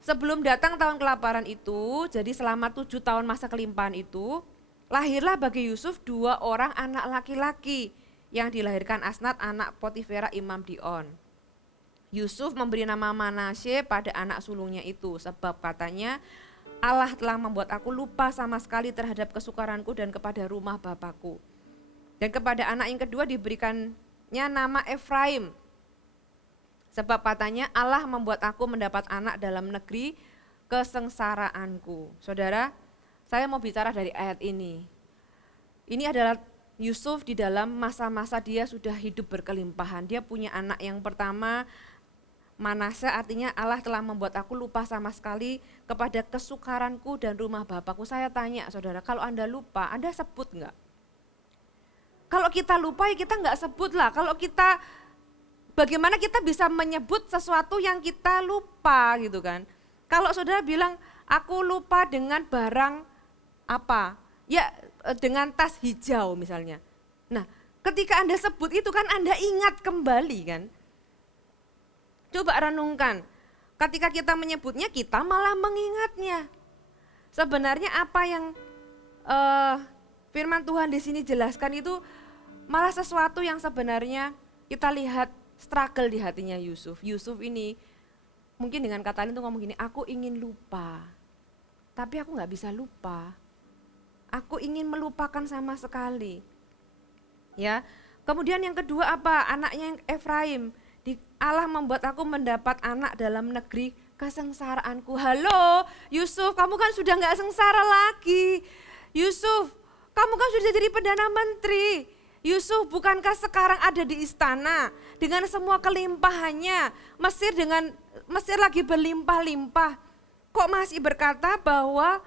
sebelum datang tahun kelaparan itu, jadi selama 7 tahun masa kelimpahan itu, lahirlah bagi Yusuf 2 orang anak laki-laki. yang dilahirkan Asnat anak Potifera Imam Dion. Yusuf memberi nama Manasye pada anak sulungnya itu sebab katanya Allah telah membuat aku lupa sama sekali terhadap kesukaranku dan kepada rumah bapakku. Dan kepada anak yang kedua diberikannya nama Efraim. Sebab katanya Allah membuat aku mendapat anak dalam negeri kesengsaraanku. Saudara, saya mau bicara dari ayat ini. Ini adalah Yusuf di dalam masa-masa dia sudah hidup berkelimpahan. Dia punya anak yang pertama, Manasye, artinya Allah telah membuat aku lupa sama sekali kepada kesukaranku dan rumah bapakku. Saya tanya saudara, kalau Anda lupa, Anda sebut enggak? Kalau kita lupa ya kita enggak sebut lah. Kalau kita, bagaimana kita bisa menyebut sesuatu yang kita lupa gitu kan. Kalau saudara bilang, aku lupa dengan barang apa? Ya dengan tas hijau misalnya. Nah ketika Anda sebut itu kan Anda ingat kembali kan. Coba renungkan, ketika kita menyebutnya kita malah mengingatnya. Sebenarnya apa yang firman Tuhan di sini jelaskan itu malah sesuatu yang sebenarnya kita lihat struggle di hatinya Yusuf. Yusuf ini mungkin dengan kata lain itu ngomong gini, aku ingin lupa, tapi aku gak bisa lupa. Aku ingin melupakan sama sekali. Ya. Kemudian yang kedua apa? Anaknya yang Efraim. Allah membuat aku mendapat anak dalam negeri kesengsaraanku. Halo Yusuf, kamu kan sudah gak sengsara lagi. Yusuf, kamu kan sudah jadi Perdana Menteri. Yusuf, bukankah sekarang ada di istana dengan semua kelimpahannya? Mesir lagi berlimpah-limpah. Kok masih berkata bahwa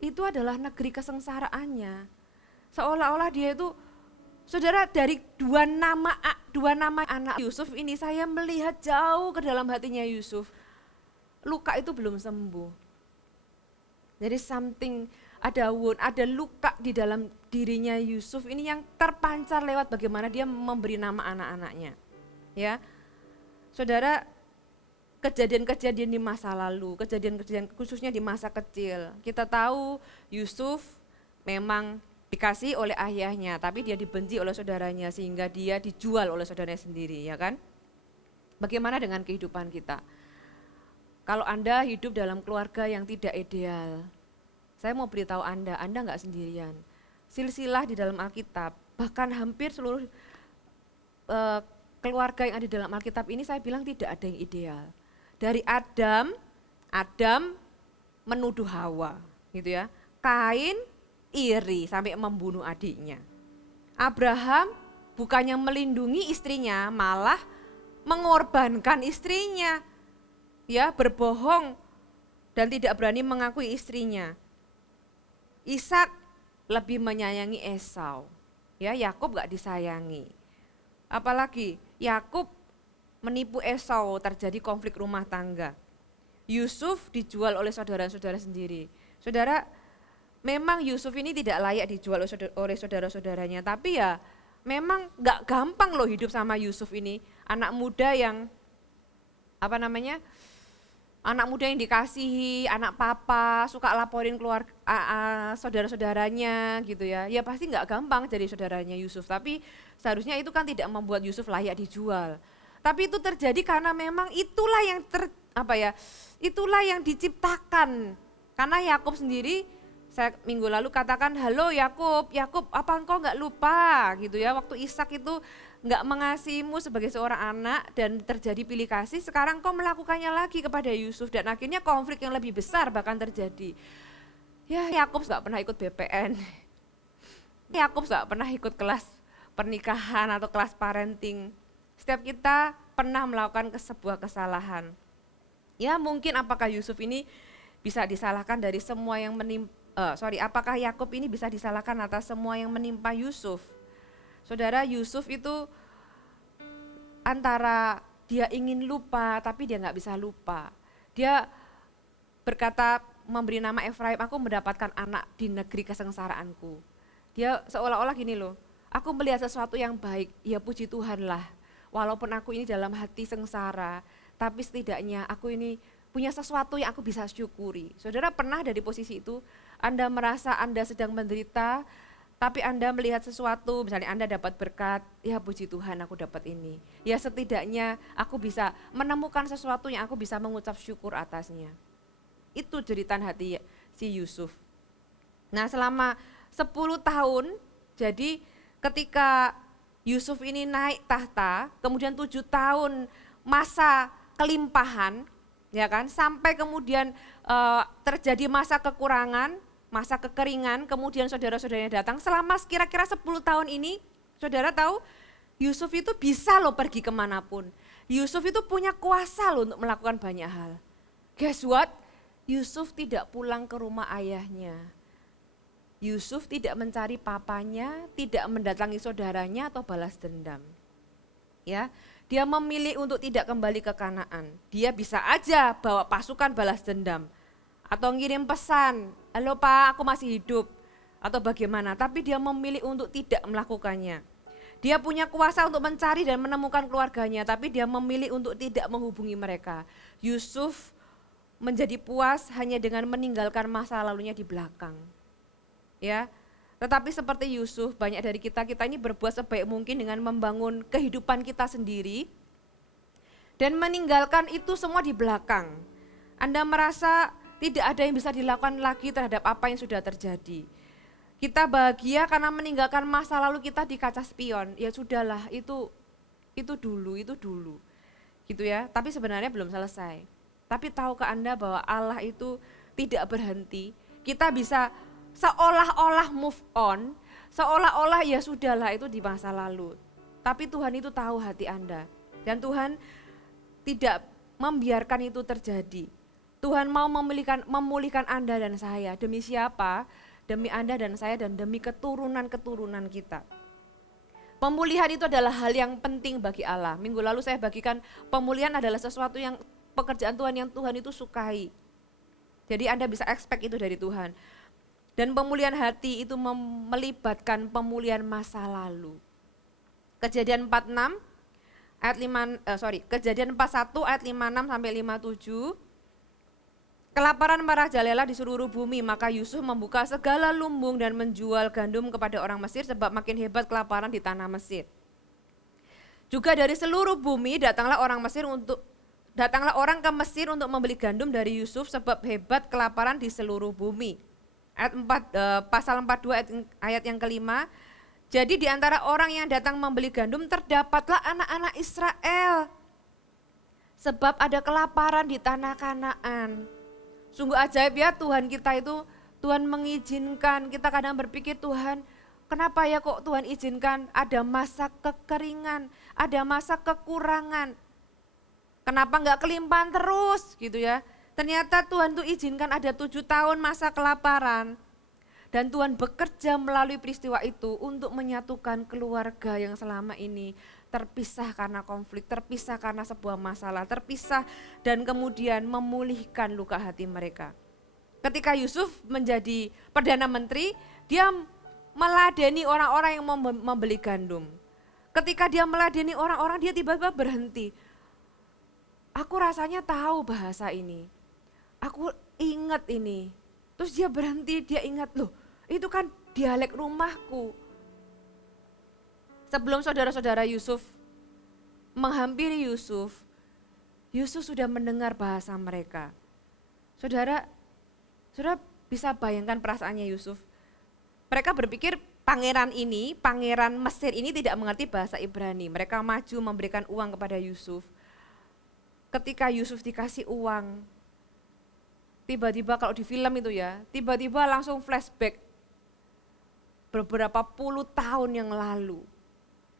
itu adalah negeri kesengsaraannya. Seolah-olah dia itu, saudara, dari dua nama anak Yusuf ini saya melihat jauh ke dalam hatinya Yusuf. Luka itu belum sembuh. Jadi ada wound, ada luka di dalam dirinya Yusuf ini yang terpancar lewat bagaimana dia memberi nama anak-anaknya. Ya, saudara, kejadian-kejadian di masa lalu, kejadian-kejadian khususnya di masa kecil. Kita tahu Yusuf memang dikasih oleh ayahnya, tapi dia dibenci oleh saudaranya sehingga dia dijual oleh saudaranya sendiri, ya kan? Bagaimana dengan kehidupan kita? Kalau Anda hidup dalam keluarga yang tidak ideal, saya mau beritahu Anda enggak sendirian. Silsilah di dalam Alkitab, bahkan hampir seluruh keluarga yang ada di dalam Alkitab ini saya bilang tidak ada yang ideal. Dari Adam menuduh Hawa, gitu ya. Kain iri sampai membunuh adiknya. Abraham bukannya melindungi istrinya, malah mengorbankan istrinya. Ya, berbohong dan tidak berani mengakui istrinya. Ishak lebih menyayangi Esau. Ya, Yakub gak disayangi. Apalagi Yakub menipu Esau, terjadi konflik rumah tangga. Yusuf dijual oleh saudara-saudara sendiri. Saudara, memang Yusuf ini tidak layak dijual oleh saudara-saudaranya, tapi ya memang gak gampang loh hidup sama Yusuf ini. Anak muda yang anak muda yang dikasihi, anak papa, suka laporin keluar saudara-saudaranya gitu ya. Ya pasti gak gampang jadi saudaranya Yusuf, tapi seharusnya itu kan tidak membuat Yusuf layak dijual. Tapi itu terjadi karena memang itulah yang diciptakan. Karena Yakub sendiri, saya minggu lalu katakan, halo Yakub, apa engkau gak lupa gitu ya, waktu Ishak itu gak mengasihimu sebagai seorang anak dan terjadi pilih kasih, sekarang kau melakukannya lagi kepada Yusuf dan akhirnya konflik yang lebih besar bahkan terjadi. Ya, Yakub gak pernah ikut BPN, Yakub gak pernah ikut kelas pernikahan atau kelas parenting. Setiap kita pernah melakukan sebuah kesalahan. Ya mungkin apakah Yusuf ini bisa disalahkan dari semua yang apakah Yakub ini bisa disalahkan atas semua yang menimpa Yusuf? Saudara, Yusuf itu antara dia ingin lupa tapi dia gak bisa lupa. Dia berkata memberi nama Efraim, aku mendapatkan anak di negeri kesengsaraanku. Dia seolah-olah gini loh, aku melihat sesuatu yang baik, ya puji Tuhan lah. Walaupun aku ini dalam hati sengsara, tapi setidaknya aku ini punya sesuatu yang aku bisa syukuri. Saudara pernah ada di posisi itu, Anda merasa Anda sedang menderita, Tapi Anda melihat sesuatu, misalnya Anda dapat berkat, ya puji Tuhan aku dapat ini. Ya setidaknya aku bisa menemukan sesuatu yang aku bisa mengucap syukur atasnya. Itu jeritan hati si Yusuf. Nah selama 10 tahun, jadi ketika Yusuf ini naik tahta, kemudian 7 tahun masa kelimpahan, ya kan, sampai kemudian terjadi masa kekurangan, masa kekeringan, kemudian saudara-saudaranya datang. Selama kira-kira 10 tahun ini, saudara tahu Yusuf itu bisa loh pergi kemanapun. Yusuf itu punya kuasa loh untuk melakukan banyak hal. Guess what? Yusuf tidak pulang ke rumah ayahnya. Yusuf tidak mencari papanya, tidak mendatangi saudaranya atau balas dendam. Ya, dia memilih untuk tidak kembali ke Kanaan. Dia bisa aja bawa pasukan balas dendam atau ngirim pesan, halo Pak, aku masih hidup, atau bagaimana. Tapi dia memilih untuk tidak melakukannya. Dia punya kuasa untuk mencari dan menemukan keluarganya, tapi dia memilih untuk tidak menghubungi mereka. Yusuf menjadi puas hanya dengan meninggalkan masa lalunya di belakang. Ya, tetapi seperti Yusuf, banyak dari kita ini berbuat sebaik mungkin dengan membangun kehidupan kita sendiri dan meninggalkan itu semua di belakang. Anda merasa tidak ada yang bisa dilakukan lagi terhadap apa yang sudah terjadi. Kita bahagia karena meninggalkan masa lalu kita di kaca spion. Ya sudahlah, itu dulu. Gitu ya. Tapi sebenarnya belum selesai. Tapi tahukah Anda bahwa Allah itu tidak berhenti? Kita bisa seolah-olah move on, seolah-olah ya sudahlah itu di masa lalu. Tapi Tuhan itu tahu hati Anda. Dan Tuhan tidak membiarkan itu terjadi. Tuhan mau memulihkan Anda dan saya. Demi siapa? Demi Anda dan saya dan demi keturunan-keturunan kita. Pemulihan itu adalah hal yang penting bagi Allah. Minggu lalu saya bagikan pemulihan adalah sesuatu yang pekerjaan Tuhan yang Tuhan itu sukai. Jadi Anda bisa expect itu dari Tuhan. Dan pemulihan hati itu melibatkan pemulihan masa lalu. Kejadian 46 ayat 41 ayat 56 sampai 57. Kelaparan merajalela di seluruh bumi, maka Yusuf membuka segala lumbung dan menjual gandum kepada orang Mesir sebab makin hebat kelaparan di tanah Mesir. Juga dari seluruh bumi datanglah orang ke Mesir untuk membeli gandum dari Yusuf sebab hebat kelaparan di seluruh bumi. Pasal 42 ayat yang kelima. Jadi di antara orang yang datang membeli gandum terdapatlah anak-anak Israel. Sebab ada kelaparan di tanah Kanaan. Sungguh ajaib ya Tuhan kita itu, Tuhan mengizinkan, kita kadang berpikir Tuhan kenapa ya kok Tuhan izinkan ada masa kekeringan, ada masa kekurangan. Kenapa enggak kelimpahan terus gitu ya. Ternyata Tuhan tuh izinkan ada 7 tahun masa kelaparan. Dan Tuhan bekerja melalui peristiwa itu untuk menyatukan keluarga yang selama ini terpisah karena konflik, terpisah karena sebuah masalah, terpisah dan kemudian memulihkan luka hati mereka. Ketika Yusuf menjadi Perdana Menteri, dia meladeni orang-orang yang membeli gandum. Ketika dia meladeni orang-orang, dia tiba-tiba berhenti. Aku rasanya tahu bahasa ini, aku ingat ini. Terus dia berhenti, dia ingat, loh itu kan dialek rumahku. Sebelum saudara-saudara Yusuf menghampiri Yusuf sudah mendengar bahasa mereka. Saudara bisa bayangkan perasaannya Yusuf. Mereka berpikir pangeran Mesir ini tidak mengerti bahasa Ibrani. Mereka maju memberikan uang kepada Yusuf. Ketika Yusuf dikasih uang, tiba-tiba kalau di film itu ya, tiba-tiba langsung flashback beberapa puluh tahun yang lalu.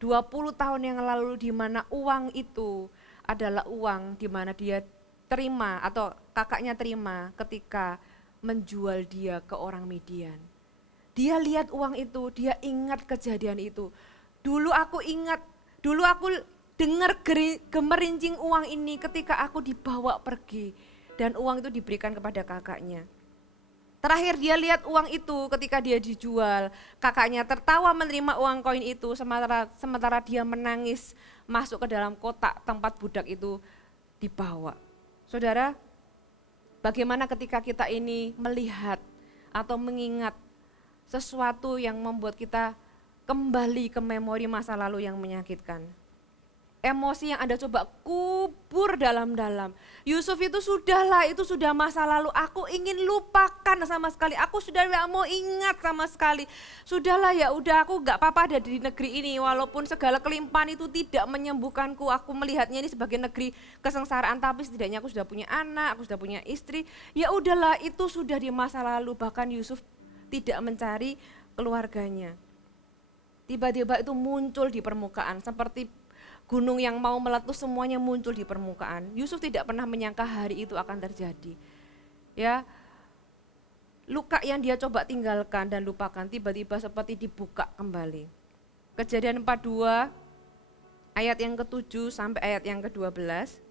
20 tahun yang lalu di mana uang itu adalah uang di mana dia terima atau kakaknya terima ketika menjual dia ke orang Midian. Dia lihat uang itu, dia ingat kejadian itu. Dulu aku dengar gemerincing uang ini ketika aku dibawa pergi dan uang itu diberikan kepada kakaknya. Terakhir dia lihat uang itu ketika dia dijual, kakaknya tertawa menerima uang koin itu sementara dia menangis masuk ke dalam kotak tempat budak itu dibawa. Saudara, bagaimana ketika kita ini melihat atau mengingat sesuatu yang membuat kita kembali ke memori masa lalu yang menyakitkan. Emosi yang Anda coba kubur dalam-dalam. Yusuf itu sudahlah, itu sudah masa lalu. Aku ingin lupakan sama sekali. Aku sudah tidak mau ingat sama sekali. Sudahlah ya udah, aku gak apa-apa ada di negeri ini. Walaupun segala kelimpahan itu tidak menyembuhkanku. Aku melihatnya ini sebagai negeri kesengsaraan. Tapi setidaknya aku sudah punya anak, aku sudah punya istri. Ya udahlah, itu sudah di masa lalu. Bahkan Yusuf tidak mencari keluarganya. Tiba-tiba itu muncul di permukaan seperti gunung yang mau meletus, semuanya muncul di permukaan. Yusuf tidak pernah menyangka hari itu akan terjadi. Ya, luka yang dia coba tinggalkan dan lupakan tiba-tiba seperti dibuka kembali. Kejadian 42 ayat yang ke-7 sampai ayat yang ke-12.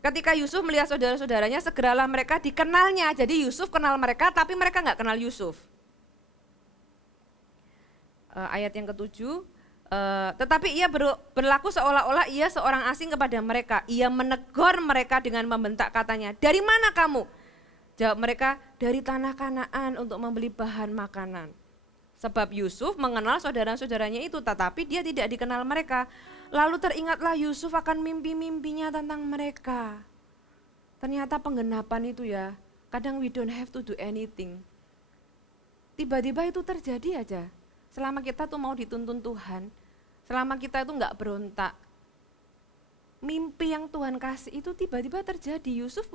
Ketika Yusuf melihat saudara-saudaranya, segeralah mereka dikenalnya. Jadi Yusuf kenal mereka, tapi mereka nggak kenal Yusuf. Ayat yang ke-7. Tetapi ia berlaku seolah-olah ia seorang asing kepada mereka. Ia menegur mereka dengan membentak, katanya, "Dari mana kamu?" Jawab mereka, "Dari tanah Kanaan untuk membeli bahan makanan." Sebab Yusuf mengenal saudara-saudaranya itu, tetapi dia tidak dikenal mereka. Lalu teringatlah Yusuf akan mimpi-mimpinya tentang mereka. Ternyata penggenapan itu ya, kadang we don't have to do anything. Tiba-tiba itu terjadi aja. Selama kita tuh mau dituntun Tuhan, selama kita itu enggak berontak, mimpi yang Tuhan kasih itu tiba-tiba terjadi. Yusuf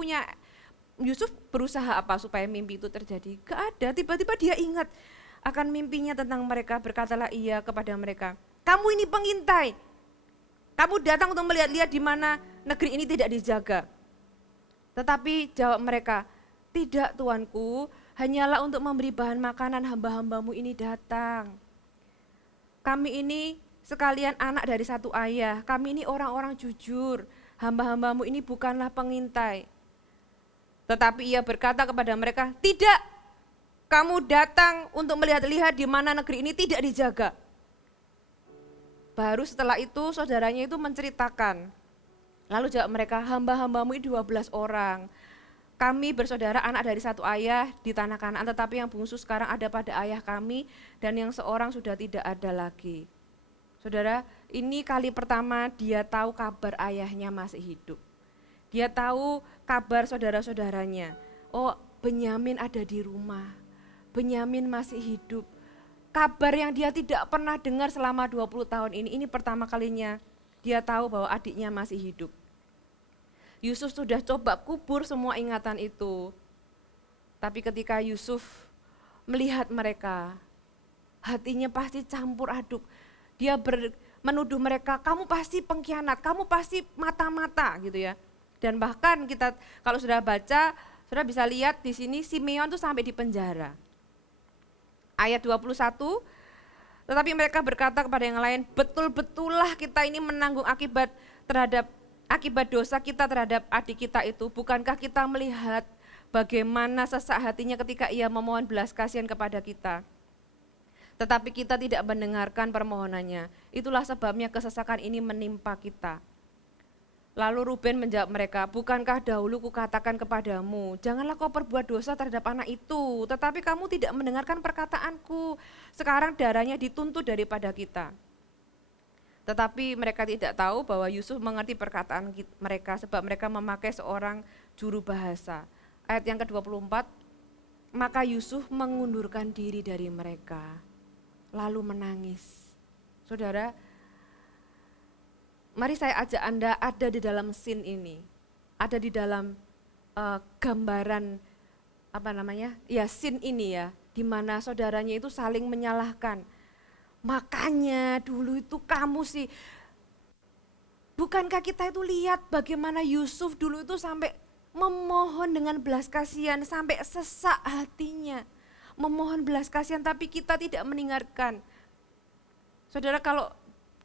berusaha apa supaya mimpi itu terjadi? Gak ada, tiba-tiba dia ingat akan mimpinya tentang mereka. Berkatalah ia kepada mereka, "Kamu ini pengintai, kamu datang untuk melihat-lihat di mana negeri ini tidak dijaga." Tetapi jawab mereka, "Tidak Tuanku, hanyalah untuk memberi bahan makanan hamba-hambamu ini datang. Kami ini sekalian anak dari satu ayah, kami ini orang-orang jujur, hamba-hambamu ini bukanlah pengintai." Tetapi ia berkata kepada mereka, "Tidak, kamu datang untuk melihat-lihat di mana negeri ini tidak dijaga." Baru setelah itu saudaranya itu menceritakan. Lalu jawab mereka, "Hamba-hambamu ini 12 orang. Kami bersaudara anak dari satu ayah di tanah Kanaan, tetapi yang bungsu sekarang ada pada ayah kami dan yang seorang sudah tidak ada lagi." Saudara, ini kali pertama dia tahu kabar ayahnya masih hidup. Dia tahu kabar saudara-saudaranya. Oh, Benyamin ada di rumah. Benyamin masih hidup. Kabar yang dia tidak pernah dengar selama 20 tahun ini pertama kalinya dia tahu bahwa adiknya masih hidup. Yusuf sudah coba kubur semua ingatan itu. Tapi ketika Yusuf melihat mereka, hatinya pasti campur aduk. Dia menuduh mereka, "Kamu pasti pengkhianat, kamu pasti mata-mata," gitu ya. Dan bahkan kita kalau sudah baca, sudah bisa lihat di sini Simeon tuh sampai di penjara. Ayat 21, tetapi mereka berkata kepada yang lain, "Betul-betullah kita ini menanggung akibat dosa kita terhadap adik kita itu. Bukankah kita melihat bagaimana sesak hatinya ketika ia memohon belas kasihan kepada kita? Tetapi kita tidak mendengarkan permohonannya. Itulah sebabnya kesesakan ini menimpa kita." Lalu Ruben menjawab mereka, "Bukankah dahulu kukatakan kepadamu, janganlah kau perbuat dosa terhadap anak itu, tetapi kamu tidak mendengarkan perkataanku. Sekarang darahnya dituntut daripada kita." Tetapi mereka tidak tahu bahwa Yusuf mengerti perkataan mereka sebab mereka memakai seorang juru bahasa. Ayat yang ke-24, maka Yusuf mengundurkan diri dari mereka, lalu menangis. Saudara, mari saya ajak Anda ada di dalam scene ini, ada di dalam gambaran scene ini ya, di mana saudaranya itu saling menyalahkan. "Makanya dulu itu kamu sih, bukankah kita itu lihat bagaimana Yusuf dulu itu sampai memohon dengan belas kasihan, sampai sesak hatinya, memohon belas kasihan tapi kita tidak mendengarkan." Saudara, kalau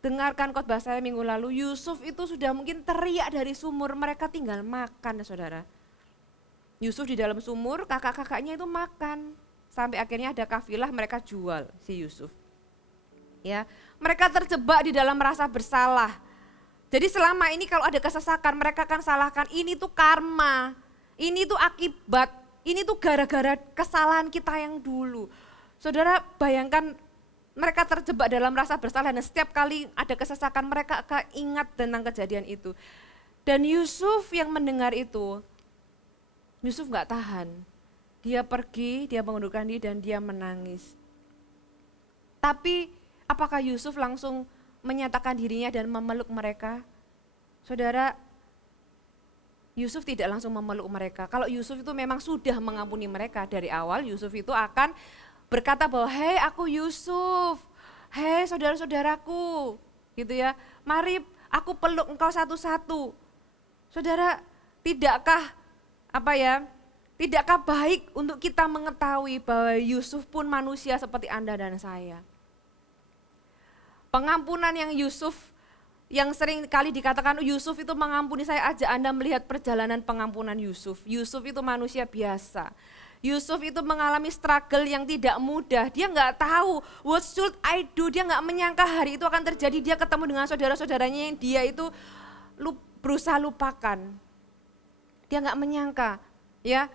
dengarkan khotbah saya minggu lalu, Yusuf itu sudah mungkin teriak dari sumur, mereka tinggal makan, saudara. Yusuf di dalam sumur, kakak-kakaknya itu makan, sampai akhirnya ada kafilah mereka jual si Yusuf. Ya, mereka terjebak di dalam rasa bersalah. Jadi selama ini kalau ada kesesakan, mereka akan salahkan, ini tuh karma, ini tuh akibat, ini tuh gara-gara kesalahan kita yang dulu. Saudara bayangkan mereka terjebak dalam rasa bersalah dan setiap kali ada kesesakan mereka akan ingat tentang kejadian itu. Dan Yusuf yang mendengar itu, Yusuf gak tahan. Dia pergi, dia mengundurkan diri dan dia menangis. Tapi apakah Yusuf langsung menyatakan dirinya dan memeluk mereka? Saudara, Yusuf tidak langsung memeluk mereka. Kalau Yusuf itu memang sudah mengampuni mereka dari awal, Yusuf itu akan berkata bahwa, hei aku Yusuf, hei saudara-saudaraku, gitu ya. Mari aku peluk engkau satu-satu. Saudara, tidakkah baik untuk kita mengetahui bahwa Yusuf pun manusia seperti Anda dan saya. Pengampunan yang Yusuf, yang sering kali dikatakan Yusuf itu mengampuni saya, aja Anda melihat perjalanan pengampunan Yusuf. Yusuf itu manusia biasa. Yusuf itu mengalami struggle yang tidak mudah. Dia nggak tahu what should I do. Dia nggak menyangka hari itu akan terjadi. Dia ketemu dengan saudara-saudaranya yang dia itu berusaha lupakan. Dia nggak menyangka, ya.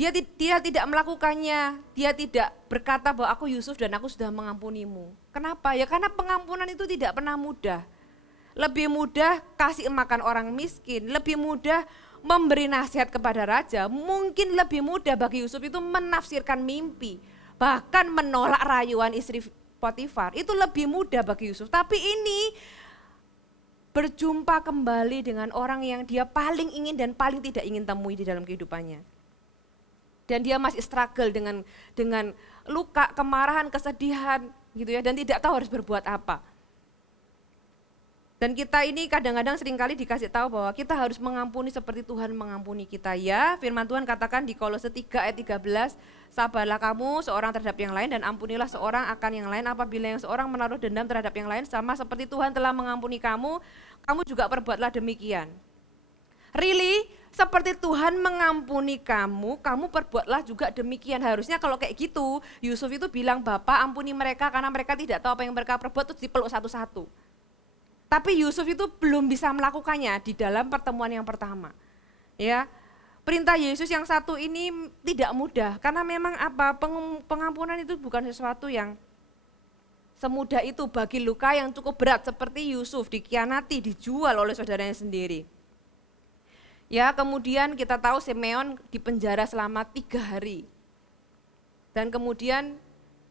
Dia tidak melakukannya. Dia tidak berkata bahwa aku Yusuf dan aku sudah mengampunimu. Kenapa? Ya karena pengampunan itu tidak pernah mudah. Lebih mudah kasih makan orang miskin. Lebih mudah memberi nasihat kepada raja, mungkin lebih mudah bagi Yusuf itu menafsirkan mimpi, bahkan menolak rayuan istri Potifar, itu lebih mudah bagi Yusuf. Tapi ini berjumpa kembali dengan orang yang dia paling ingin dan paling tidak ingin temui di dalam kehidupannya. Dan dia masih struggle dengan luka, kemarahan, kesedihan gitu ya, dan tidak tahu harus berbuat apa. Dan kita ini kadang-kadang seringkali dikasih tahu bahwa kita harus mengampuni seperti Tuhan mengampuni kita. Ya, firman Tuhan katakan di Kolose 3 ayat 13, sabarlah kamu seorang terhadap yang lain dan ampunilah seorang akan yang lain apabila yang seorang menaruh dendam terhadap yang lain, sama seperti Tuhan telah mengampuni kamu, kamu juga perbuatlah demikian. Really? Seperti Tuhan mengampuni kamu, kamu perbuatlah juga demikian. Harusnya kalau kayak gitu, Yusuf itu bilang, Bapak ampuni mereka karena mereka tidak tahu apa yang mereka perbuat, terus dipeluk satu-satu. Tapi Yusuf itu belum bisa melakukannya di dalam pertemuan yang pertama. Ya, perintah Yesus yang satu ini tidak mudah karena memang pengampunan itu bukan sesuatu yang semudah itu bagi luka yang cukup berat seperti Yusuf dikhianati, dijual oleh saudaranya sendiri. Ya, kemudian kita tahu Simeon dipenjara selama 3 hari. Dan kemudian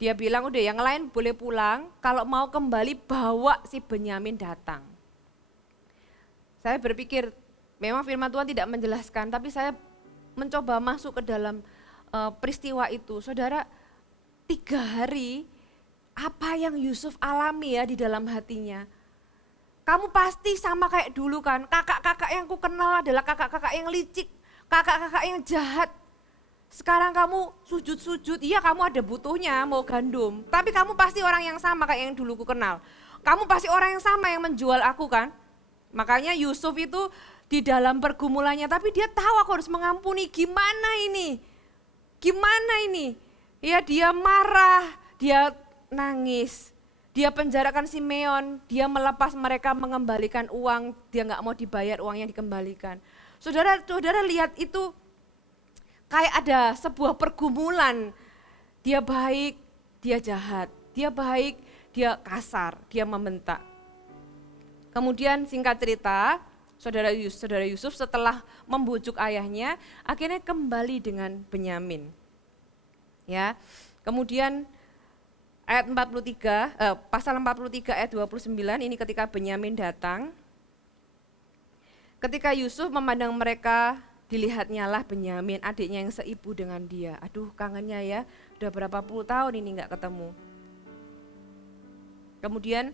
dia bilang, udah yang lain boleh pulang, kalau mau kembali bawa si Benyamin datang. Saya berpikir, memang firman Tuhan tidak menjelaskan, tapi saya mencoba masuk ke dalam peristiwa itu. Saudara, 3 hari, apa yang Yusuf alami ya di dalam hatinya. Kamu pasti sama kayak dulu kan, kakak-kakak yang ku kenal adalah kakak-kakak yang licik, kakak-kakak yang jahat. Sekarang kamu sujud-sujud, iya kamu ada butuhnya mau gandum. Tapi kamu pasti orang yang sama kayak yang dulu ku kenal. Kamu pasti orang yang sama yang menjual aku kan. Makanya Yusuf itu di dalam pergumulannya, tapi dia tahu aku harus mengampuni. Gimana ini? Gimana ini? Ya dia marah, dia nangis. Dia penjarakan Simeon, dia melepas mereka mengembalikan uang, dia gak mau dibayar uangnya dikembalikan. Saudara lihat itu, kayak ada sebuah pergumulan, dia baik, dia jahat, dia baik, dia kasar, dia membentak. Kemudian singkat cerita, saudara Yusuf setelah membujuk ayahnya, akhirnya kembali dengan Benyamin. Ya, kemudian ayat 43, pasal 43 ayat 29 ini ketika Benyamin datang, ketika Yusuf memandang mereka, dilihatnya lah Benyamin, adiknya yang seibu dengan dia. Aduh kangennya ya, udah berapa puluh tahun ini gak ketemu. Kemudian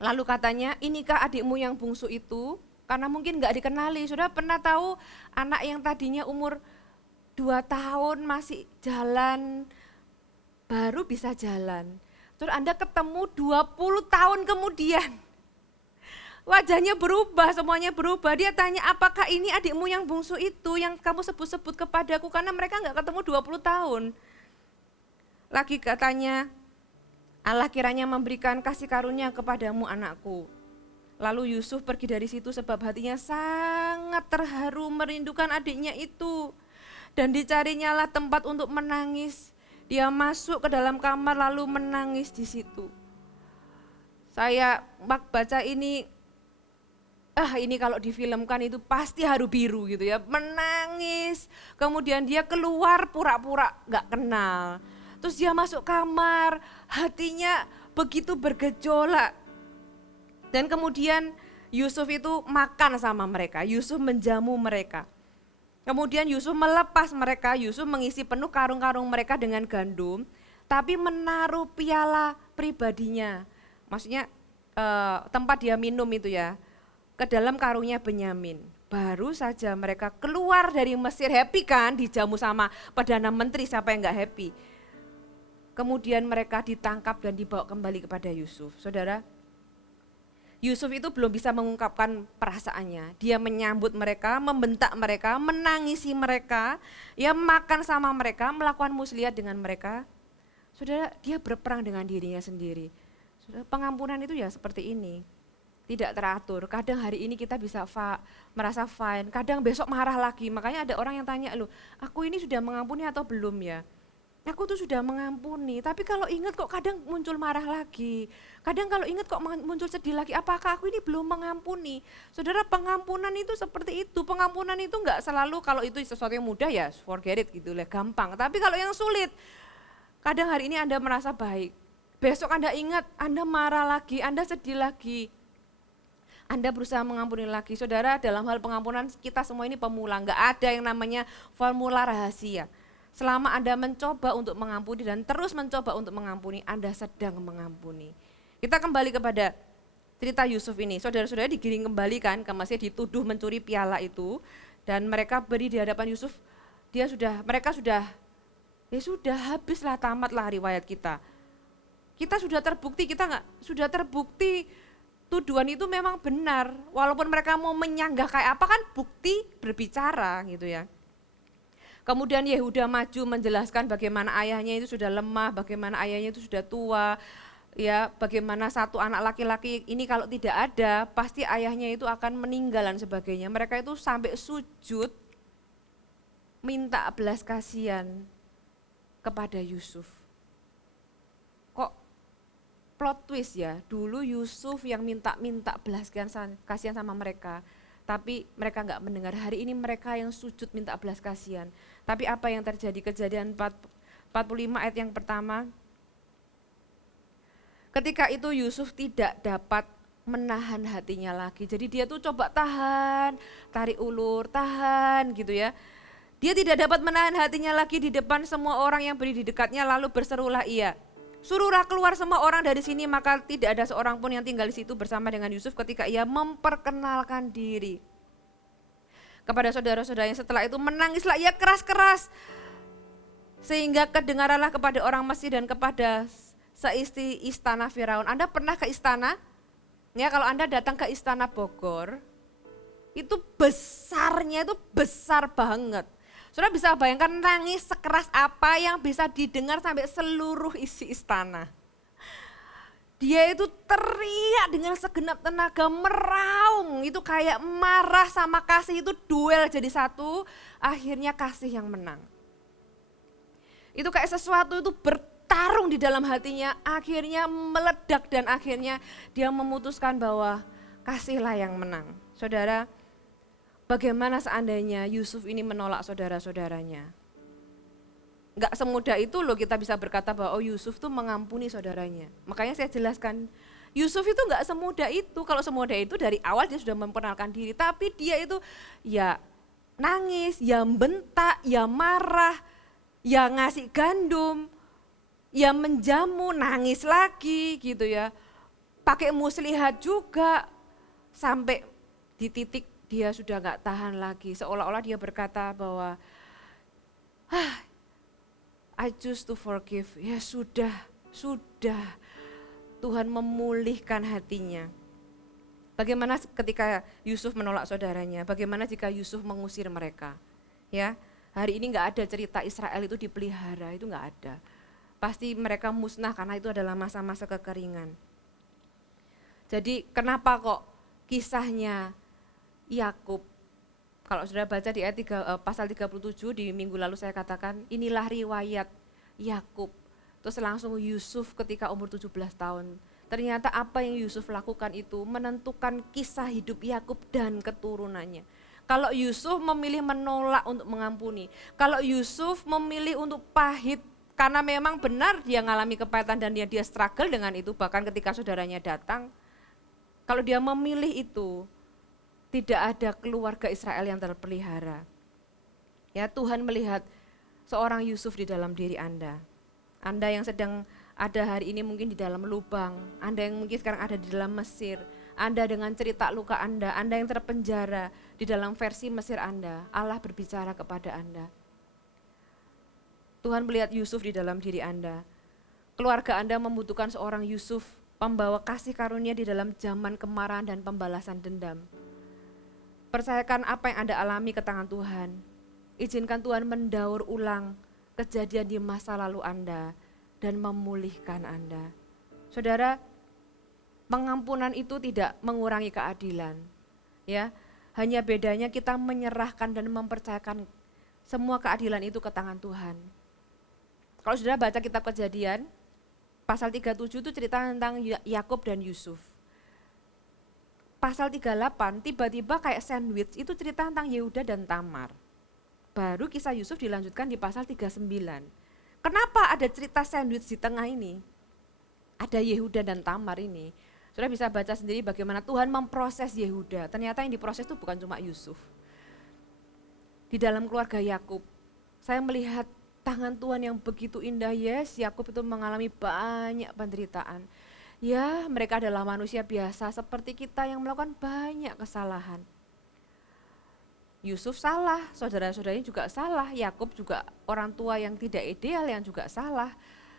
lalu katanya, inikah adikmu yang bungsu itu? Karena mungkin gak dikenali. Sudah pernah tahu anak yang tadinya umur 2 tahun masih jalan, baru bisa jalan. Terus Anda ketemu 20 tahun kemudian. Wajahnya berubah, semuanya berubah. Dia tanya, apakah ini adikmu yang bungsu itu yang kamu sebut-sebut kepadaku? Karena mereka gak ketemu 20 tahun. Lagi katanya, Allah kiranya memberikan kasih karunia kepadamu anakku. Lalu Yusuf pergi dari situ sebab hatinya sangat terharu merindukan adiknya itu. Dan dicarinya lah tempat untuk menangis. Dia masuk ke dalam kamar lalu menangis di situ. Saya baca ini, ini kalau difilmkan itu pasti haru biru gitu ya. Menangis, kemudian dia keluar pura-pura gak kenal. Terus dia masuk kamar, hatinya begitu bergejolak. Dan kemudian Yusuf itu makan sama mereka, Yusuf menjamu mereka. Kemudian Yusuf melepas mereka, Yusuf mengisi penuh karung-karung mereka dengan gandum, tapi menaruh piala pribadinya. Maksudnya tempat dia minum itu ya, ke dalam karungnya Benyamin. Baru saja mereka keluar dari Mesir, happy kan, dijamu sama Perdana Menteri, siapa yang gak happy. Kemudian mereka ditangkap dan dibawa kembali kepada Yusuf. Saudara, Yusuf itu belum bisa mengungkapkan perasaannya. Dia menyambut mereka, membentak mereka, menangisi mereka, ya makan sama mereka, melakukan muslihat dengan mereka. Saudara, dia berperang dengan dirinya sendiri. Saudara, pengampunan itu ya seperti ini. Tidak teratur, kadang hari ini kita bisa merasa fine, kadang besok marah lagi. Makanya ada orang yang tanya, loh aku ini sudah mengampuni atau belum ya? Aku tuh sudah mengampuni, tapi kalau ingat kok kadang muncul marah lagi. Kadang kalau ingat kok muncul sedih lagi, apakah aku ini belum mengampuni? Saudara, pengampunan itu seperti itu. Pengampunan itu enggak selalu kalau itu sesuatu yang mudah ya forget it gitu lah, gampang. Tapi kalau yang sulit, kadang hari ini Anda merasa baik. Besok Anda ingat, Anda marah lagi, Anda sedih lagi. Anda berusaha mengampuni lagi. Saudara, dalam hal pengampunan kita semua ini pemula, enggak ada yang namanya formula rahasia. Selama Anda mencoba untuk mengampuni dan terus mencoba untuk mengampuni, Anda sedang mengampuni. Kita kembali kepada cerita Yusuf ini. Saudara-saudara digiring kembali kan ke Mesir, dituduh mencuri piala itu. Dan mereka beri di hadapan Yusuf, mereka sudah habislah, tamatlah riwayat kita. Kita sudah terbukti tuduhan itu memang benar. Walaupun mereka mau menyanggah kayak apa kan bukti berbicara gitu ya. Kemudian Yehuda maju menjelaskan bagaimana ayahnya itu sudah lemah, bagaimana ayahnya itu sudah tua, ya, bagaimana satu anak laki-laki ini kalau tidak ada, pasti ayahnya itu akan meninggal dan sebagainya. Mereka itu sampai sujud minta belas kasihan kepada Yusuf. Kok plot twist ya, dulu Yusuf yang minta belas kasihan sama mereka. Tapi mereka enggak mendengar, hari ini mereka yang sujud minta belas kasihan. Tapi apa yang terjadi? Kejadian 45 ayat yang pertama. Ketika itu Yusuf tidak dapat menahan hatinya lagi. Jadi dia tuh coba tahan, tarik ulur, tahan gitu ya. Dia tidak dapat menahan hatinya lagi di depan semua orang yang berdiri di dekatnya, lalu berserulah ia, suruhlah keluar semua orang dari sini, maka tidak ada seorang pun yang tinggal di situ bersama dengan Yusuf ketika ia memperkenalkan diri kepada saudara-saudaranya. Setelah itu menangislah ia keras-keras, sehingga kedengaranlah kepada orang Mesir dan kepada seisi istana Firaun. Anda pernah ke istana? Ya, kalau Anda datang ke istana Bogor, itu besarnya itu besar banget. Saudara bisa bayangkan nangis sekeras apa yang bisa didengar sampai seluruh isi istana. Dia itu teriak dengan segenap tenaga, meraung, itu kayak marah sama kasih itu duel jadi satu, akhirnya kasih yang menang. Itu kayak sesuatu itu bertarung di dalam hatinya, akhirnya meledak dan akhirnya dia memutuskan bahwa kasihlah yang menang. Saudara, bagaimana seandainya Yusuf ini menolak saudara-saudaranya? Enggak semudah itu loh kita bisa berkata bahwa Yusuf tuh mengampuni saudaranya. Makanya saya jelaskan, Yusuf itu enggak semudah itu. Kalau semudah itu dari awal dia sudah memperkenalkan diri. Tapi dia itu ya nangis, ya bentak, ya marah, ya ngasih gandum, ya menjamu, nangis lagi gitu ya. Pakai muslihat juga sampai di titik dia sudah enggak tahan lagi. Seolah-olah dia berkata bahwa I choose to forgive. Ya sudah. Tuhan memulihkan hatinya. Bagaimana ketika Yusuf menolak saudaranya? Bagaimana jika Yusuf mengusir mereka? Ya, hari ini enggak ada cerita Israel itu dipelihara, itu enggak ada. Pasti mereka musnah karena itu adalah masa-masa kekeringan. Jadi kenapa kok kisahnya Yakub, kalau sudah baca di ayat pasal 37 di minggu lalu saya katakan, inilah riwayat Yakub. Terus langsung Yusuf ketika umur 17 tahun. Ternyata apa yang Yusuf lakukan itu menentukan kisah hidup Yakub dan keturunannya. Kalau Yusuf memilih menolak untuk mengampuni, kalau Yusuf memilih untuk pahit karena memang benar dia mengalami kepahitan dan dia struggle dengan itu, bahkan ketika saudaranya datang, kalau dia memilih itu, tidak ada keluarga Israel yang terpelihara. Ya, Tuhan melihat seorang Yusuf di dalam diri Anda. Anda yang sedang ada hari ini mungkin di dalam lubang, Anda yang mungkin sekarang ada di dalam Mesir, Anda dengan cerita luka Anda yang terpenjara di dalam versi Mesir Anda, Allah berbicara kepada Anda. Tuhan melihat Yusuf di dalam diri Anda. Keluarga Anda membutuhkan seorang Yusuf, pembawa kasih karunia di dalam zaman kemarahan dan pembalasan dendam. Percayakan apa yang Anda alami ke tangan Tuhan. Izinkan Tuhan mendaur ulang kejadian di masa lalu Anda dan memulihkan Anda. Saudara, pengampunan itu tidak mengurangi keadilan. Ya, hanya bedanya kita menyerahkan dan mempercayakan semua keadilan itu ke tangan Tuhan. Kalau saudara baca kitab Kejadian, pasal 37 itu cerita tentang Yakub dan Yusuf. Pasal 38 tiba-tiba kayak sandwich, itu cerita tentang Yehuda dan Tamar. Baru kisah Yusuf dilanjutkan di pasal 39. Kenapa ada cerita sandwich di tengah ini? Ada Yehuda dan Tamar ini. Saudara bisa baca sendiri bagaimana Tuhan memproses Yehuda. Ternyata yang diproses itu bukan cuma Yusuf. Di dalam keluarga Yakub, saya melihat tangan Tuhan yang begitu indah. Yes, Yakub itu mengalami banyak penderitaan. Ya, mereka adalah manusia biasa seperti kita yang melakukan banyak kesalahan. Yusuf salah, saudara-saudaranya juga salah, Yakub juga orang tua yang tidak ideal yang juga salah.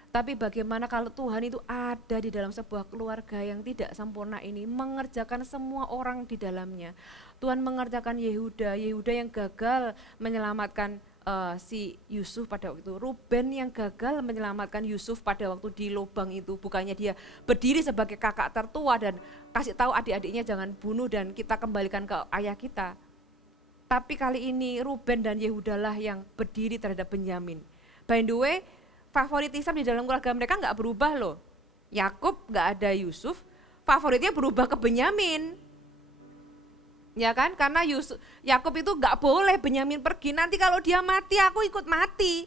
Tapi bagaimana kalau Tuhan itu ada di dalam sebuah keluarga yang tidak sempurna ini, mengerjakan semua orang di dalamnya. Tuhan mengerjakan Yehuda yang gagal menyelamatkan si Yusuf pada waktu itu. Ruben yang gagal menyelamatkan Yusuf pada waktu di lubang itu. Bukannya dia berdiri sebagai kakak tertua dan kasih tahu adik-adiknya jangan bunuh dan kita kembalikan ke ayah kita. Tapi kali ini Ruben dan Yehuda lah yang berdiri terhadap Benyamin. By the way, favoritisme di dalam keluarga mereka nggak berubah loh. Yakub nggak ada Yusuf, favoritnya berubah ke Benyamin. Ya kan, karena Yakub itu nggak boleh Benyamin pergi, nanti kalau dia mati aku ikut mati.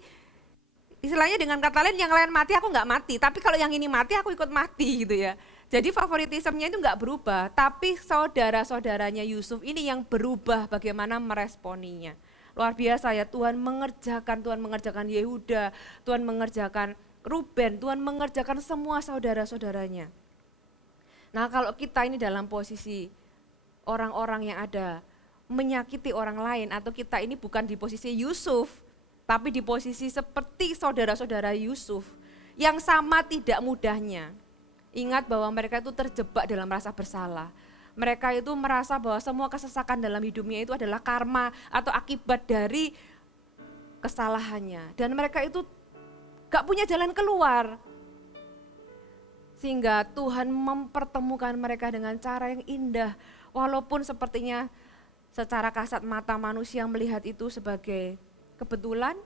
Istilahnya dengan kata lain, yang lain mati aku nggak mati, tapi kalau yang ini mati aku ikut mati gitu ya. Jadi favoritismenya itu nggak berubah, tapi saudara-saudaranya Yusuf ini yang berubah bagaimana meresponinya. Luar biasa ya, Tuhan mengerjakan Yehuda, Tuhan mengerjakan Ruben, Tuhan mengerjakan semua saudara-saudaranya. Nah kalau kita ini dalam posisi orang-orang yang ada menyakiti orang lain, atau kita ini bukan di posisi Yusuf, tapi di posisi seperti saudara-saudara Yusuf yang sama tidak mudahnya. Ingat bahwa mereka itu terjebak dalam rasa bersalah. Mereka itu merasa bahwa semua kesesakan dalam hidupnya itu adalah karma atau akibat dari kesalahannya. Dan mereka itu gak punya jalan keluar. Sehingga Tuhan mempertemukan mereka dengan cara yang indah. Walaupun sepertinya secara kasat mata manusia melihat itu sebagai kebetulan,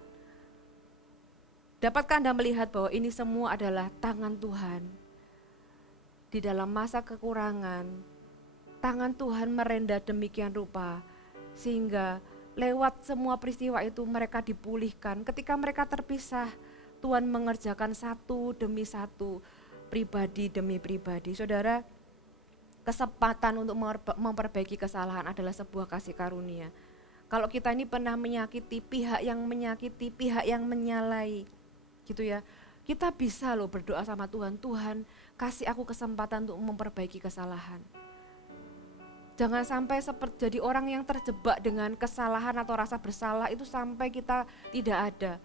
dapatkah Anda melihat bahwa ini semua adalah tangan Tuhan? Di dalam masa kekurangan, tangan Tuhan merenda demikian rupa, sehingga lewat semua peristiwa itu mereka dipulihkan. Ketika mereka terpisah, Tuhan mengerjakan satu demi satu, pribadi demi pribadi. Saudara, kesempatan untuk memperbaiki kesalahan adalah sebuah kasih karunia. Kalau kita ini pernah menyakiti, pihak yang menyalai, gitu ya, kita bisa loh berdoa sama Tuhan, Tuhan kasih aku kesempatan untuk memperbaiki kesalahan. Jangan sampai seperti jadi orang yang terjebak dengan kesalahan atau rasa bersalah itu sampai kita tidak ada.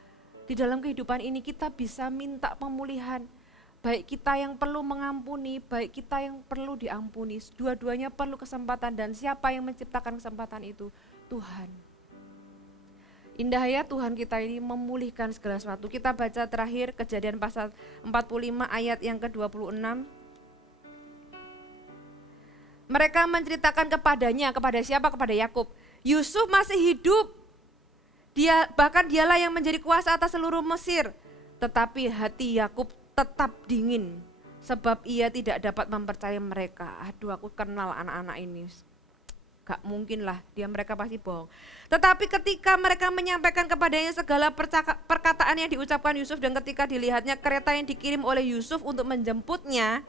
Di dalam kehidupan ini kita bisa minta pemulihan. Baik kita yang perlu mengampuni, baik kita yang perlu diampuni. Dua-duanya perlu kesempatan, dan siapa yang menciptakan kesempatan itu? Tuhan. Indah ya Tuhan kita ini memulihkan segala sesuatu. Kita baca terakhir Kejadian pasal 45 ayat yang ke-26. Mereka menceritakan kepadanya, kepada siapa? Kepada Yakub. Yusuf masih hidup. Bahkan dialah yang menjadi kuasa atas seluruh Mesir. Tetapi hati Yakub tetap dingin sebab ia tidak dapat mempercayai mereka. Aduh, aku kenal anak-anak ini. Gak mungkin lah, mereka pasti bohong. Tetapi ketika mereka menyampaikan kepadanya segala perkataan yang diucapkan Yusuf dan ketika dilihatnya kereta yang dikirim oleh Yusuf untuk menjemputnya,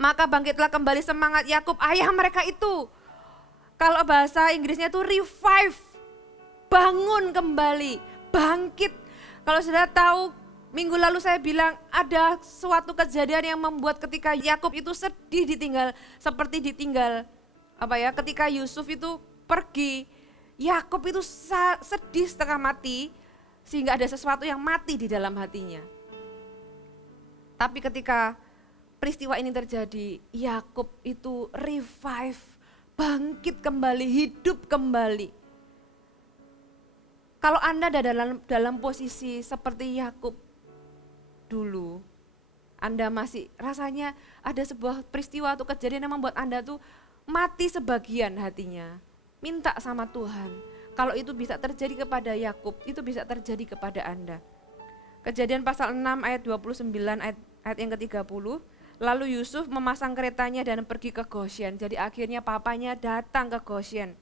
maka bangkitlah kembali semangat Yakub, ayah mereka itu. Kalau bahasa Inggrisnya itu revive, bangun kembali, bangkit. Kalau sudah tahu, minggu lalu saya bilang ada suatu kejadian yang membuat ketika Yakub itu sedih ketika Yusuf itu pergi, Yakub itu sedih setengah mati sehingga ada sesuatu yang mati di dalam hatinya. Tapi ketika peristiwa ini terjadi, Yakub itu revive, bangkit kembali, hidup kembali. Kalau Anda ada dalam posisi seperti Yakub dulu, Anda masih rasanya ada sebuah peristiwa atau kejadian yang membuat Anda tuh mati sebagian hatinya. Minta sama Tuhan. Kalau itu bisa terjadi kepada Yakub, itu bisa terjadi kepada Anda. Kejadian pasal 6 ayat 29 ayat yang ke-30. Lalu Yusuf memasang keretanya dan pergi ke Goshen. Jadi akhirnya papanya datang ke Goshen.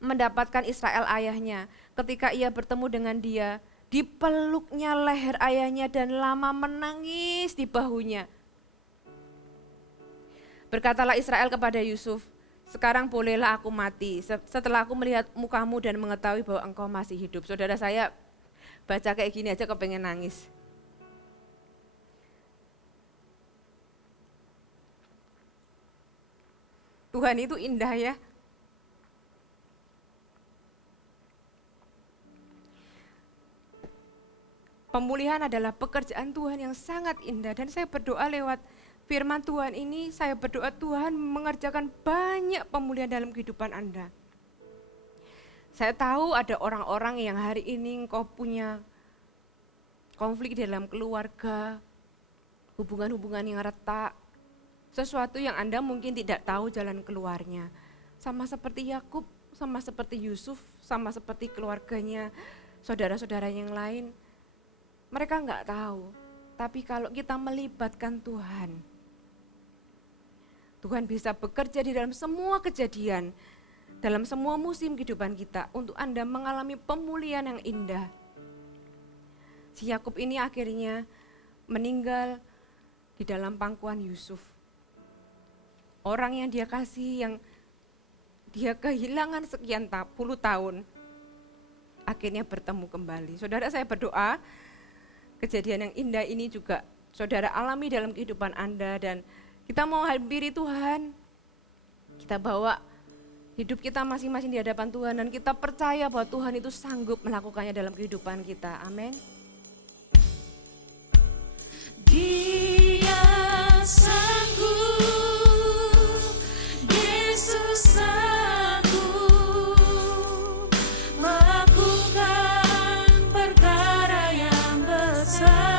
Mendapatkan Israel ayahnya. Ketika ia bertemu dengan dia, dipeluknya leher ayahnya dan lama menangis di bahunya. Berkatalah Israel kepada Yusuf, sekarang bolehlah aku mati setelah aku melihat mukamu dan mengetahui bahwa engkau masih hidup. Saudara, saya baca kayak gini aja kepengen nangis. Tuhan itu indah ya. Pemulihan adalah pekerjaan Tuhan yang sangat indah dan saya berdoa lewat firman Tuhan ini, saya berdoa Tuhan mengerjakan banyak pemulihan dalam kehidupan Anda. Saya tahu ada orang-orang yang hari ini engkau punya konflik dalam keluarga, hubungan-hubungan yang retak, sesuatu yang Anda mungkin tidak tahu jalan keluarnya. Sama seperti Yakub, sama seperti Yusuf, sama seperti keluarganya, saudara-saudara yang lain. Mereka enggak tahu, tapi kalau kita melibatkan Tuhan, Tuhan bisa bekerja di dalam semua kejadian, dalam semua musim kehidupan kita untuk Anda mengalami pemulihan yang indah. Si Yakub ini akhirnya meninggal di dalam pangkuan Yusuf. Orang yang dia kasih, yang dia kehilangan sekian puluh tahun, akhirnya bertemu kembali. Saudara, saya berdoa kejadian yang indah ini juga saudara alami dalam kehidupan Anda dan kita mau hampiri Tuhan, kita bawa hidup kita masing-masing di hadapan Tuhan dan kita percaya bahwa Tuhan itu sanggup melakukannya dalam kehidupan kita. Amin. Dia sanggup, Yesus sanggup melakukan perkara yang besar.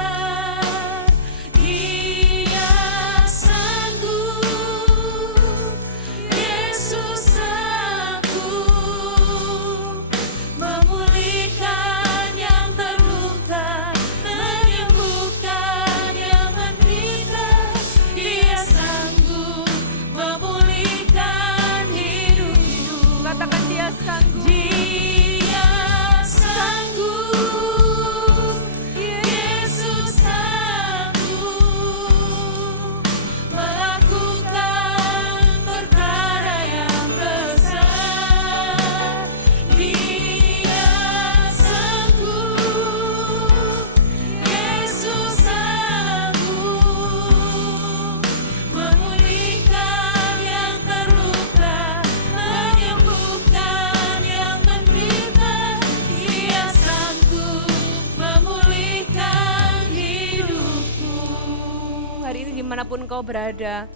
Dimanapun kau berada,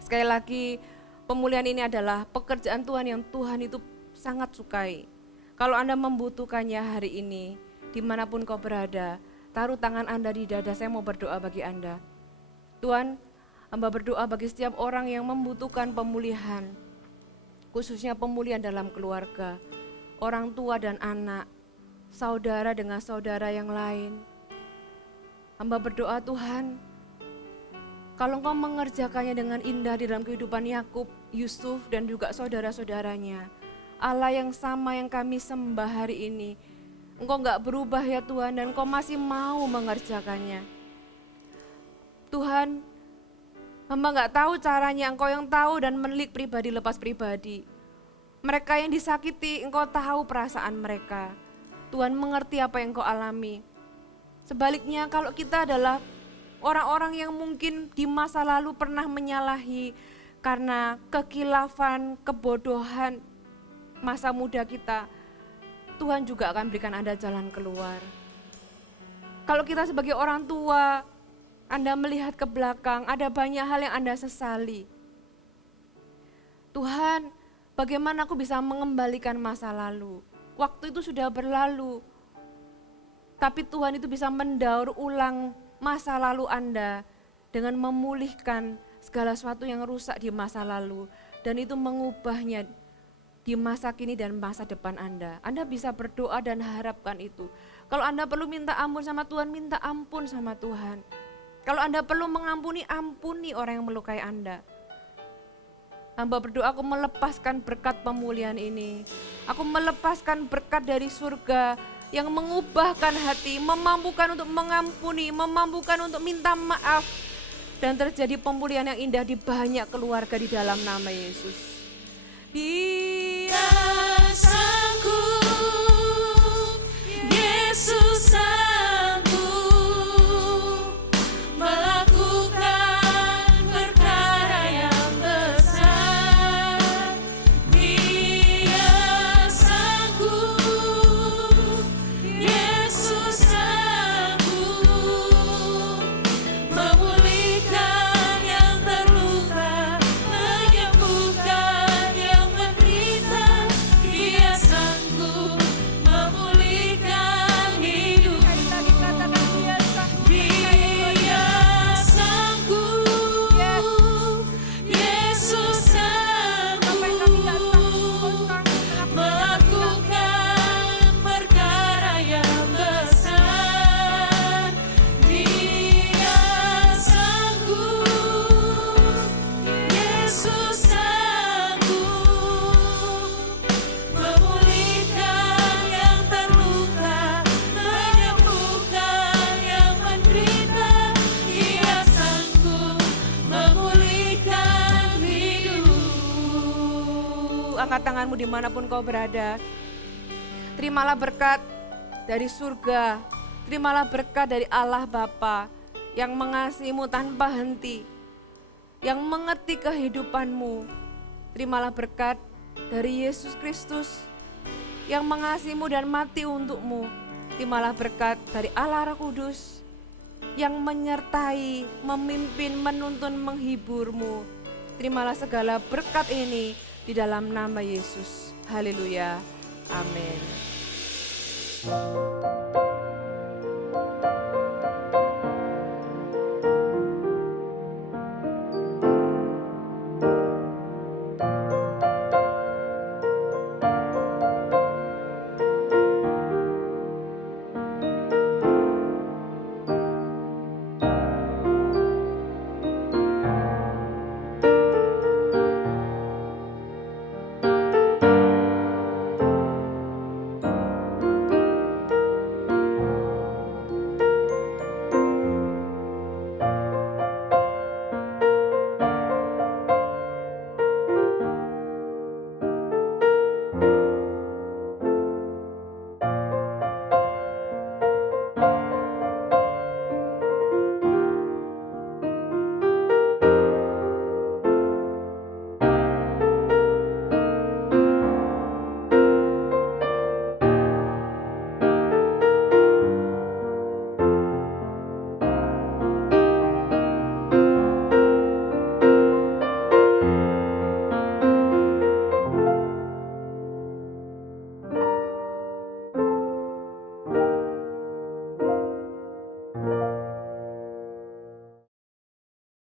sekali lagi pemulihan ini adalah pekerjaan Tuhan yang Tuhan itu sangat sukai. Kalau Anda membutuhkannya hari ini, dimanapun kau berada, taruh tangan Anda di dada, saya mau berdoa bagi Anda. Tuhan, hamba berdoa bagi setiap orang yang membutuhkan pemulihan, khususnya pemulihan dalam keluarga, orang tua dan anak, saudara dengan saudara yang lain. Hamba berdoa Tuhan, kalau Engkau mengerjakannya dengan indah di dalam kehidupan Yakub, Yusuf dan juga saudara-saudaranya, Allah yang sama yang kami sembah hari ini, Engkau enggak berubah ya Tuhan, dan Engkau masih mau mengerjakannya. Tuhan, hamba enggak tahu caranya, Engkau yang tahu dan menilik pribadi lepas pribadi. Mereka yang disakiti, Engkau tahu perasaan mereka. Tuhan mengerti apa yang Engkau alami. Sebaliknya kalau kita adalah orang-orang yang mungkin di masa lalu pernah menyalahi karena kekilafan, kebodohan masa muda kita, Tuhan juga akan berikan Anda jalan keluar. Kalau kita sebagai orang tua, Anda melihat ke belakang, ada banyak hal yang Anda sesali. Tuhan, bagaimana aku bisa mengembalikan masa lalu? Waktu itu sudah berlalu, tapi Tuhan itu bisa mendaur ulang masa lalu Anda dengan memulihkan segala sesuatu yang rusak di masa lalu, dan itu mengubahnya di masa kini dan masa depan Anda. Anda bisa berdoa dan harapkan itu. Kalau Anda perlu minta ampun sama Tuhan, minta ampun sama Tuhan. Kalau Anda perlu mengampuni, ampuni orang yang melukai Anda. Hamba berdoa, aku melepaskan berkat pemulihan ini. Aku melepaskan berkat dari surga yang mengubahkan hati, memampukan untuk mengampuni, memampukan untuk minta maaf. Dan terjadi pemulihan yang indah di banyak keluarga di dalam nama Yesus. Dia sanggup, Yesus sanggup melakukan perkara yang besar. Dia sanggup, Yesus sanggup memulihkan yang terluka, menyembuhkan yang menderita. Dia sanggup memulihkan hidup. Dia sanggup, Yesus sanggup melakukan perkara yang besar. Dia sanggup, Yesus sanggup memulihkan yang terluka, menyembuhkan yang menderita. Dia sanggup memulihkan hidup. Angkat tanganmu dimanapun kau berada. Terimalah berkat dari surga. Terimalah berkat dari Allah Bapa yang mengasihimu tanpa henti, yang mengerti kehidupanmu. Terimalah berkat dari Yesus Kristus yang mengasihimu dan mati untukmu. Terimalah berkat dari Allah Roh Kudus yang menyertai, memimpin, menuntun, menghiburmu. Terimalah segala berkat ini di dalam nama Yesus. Haleluya. Amin.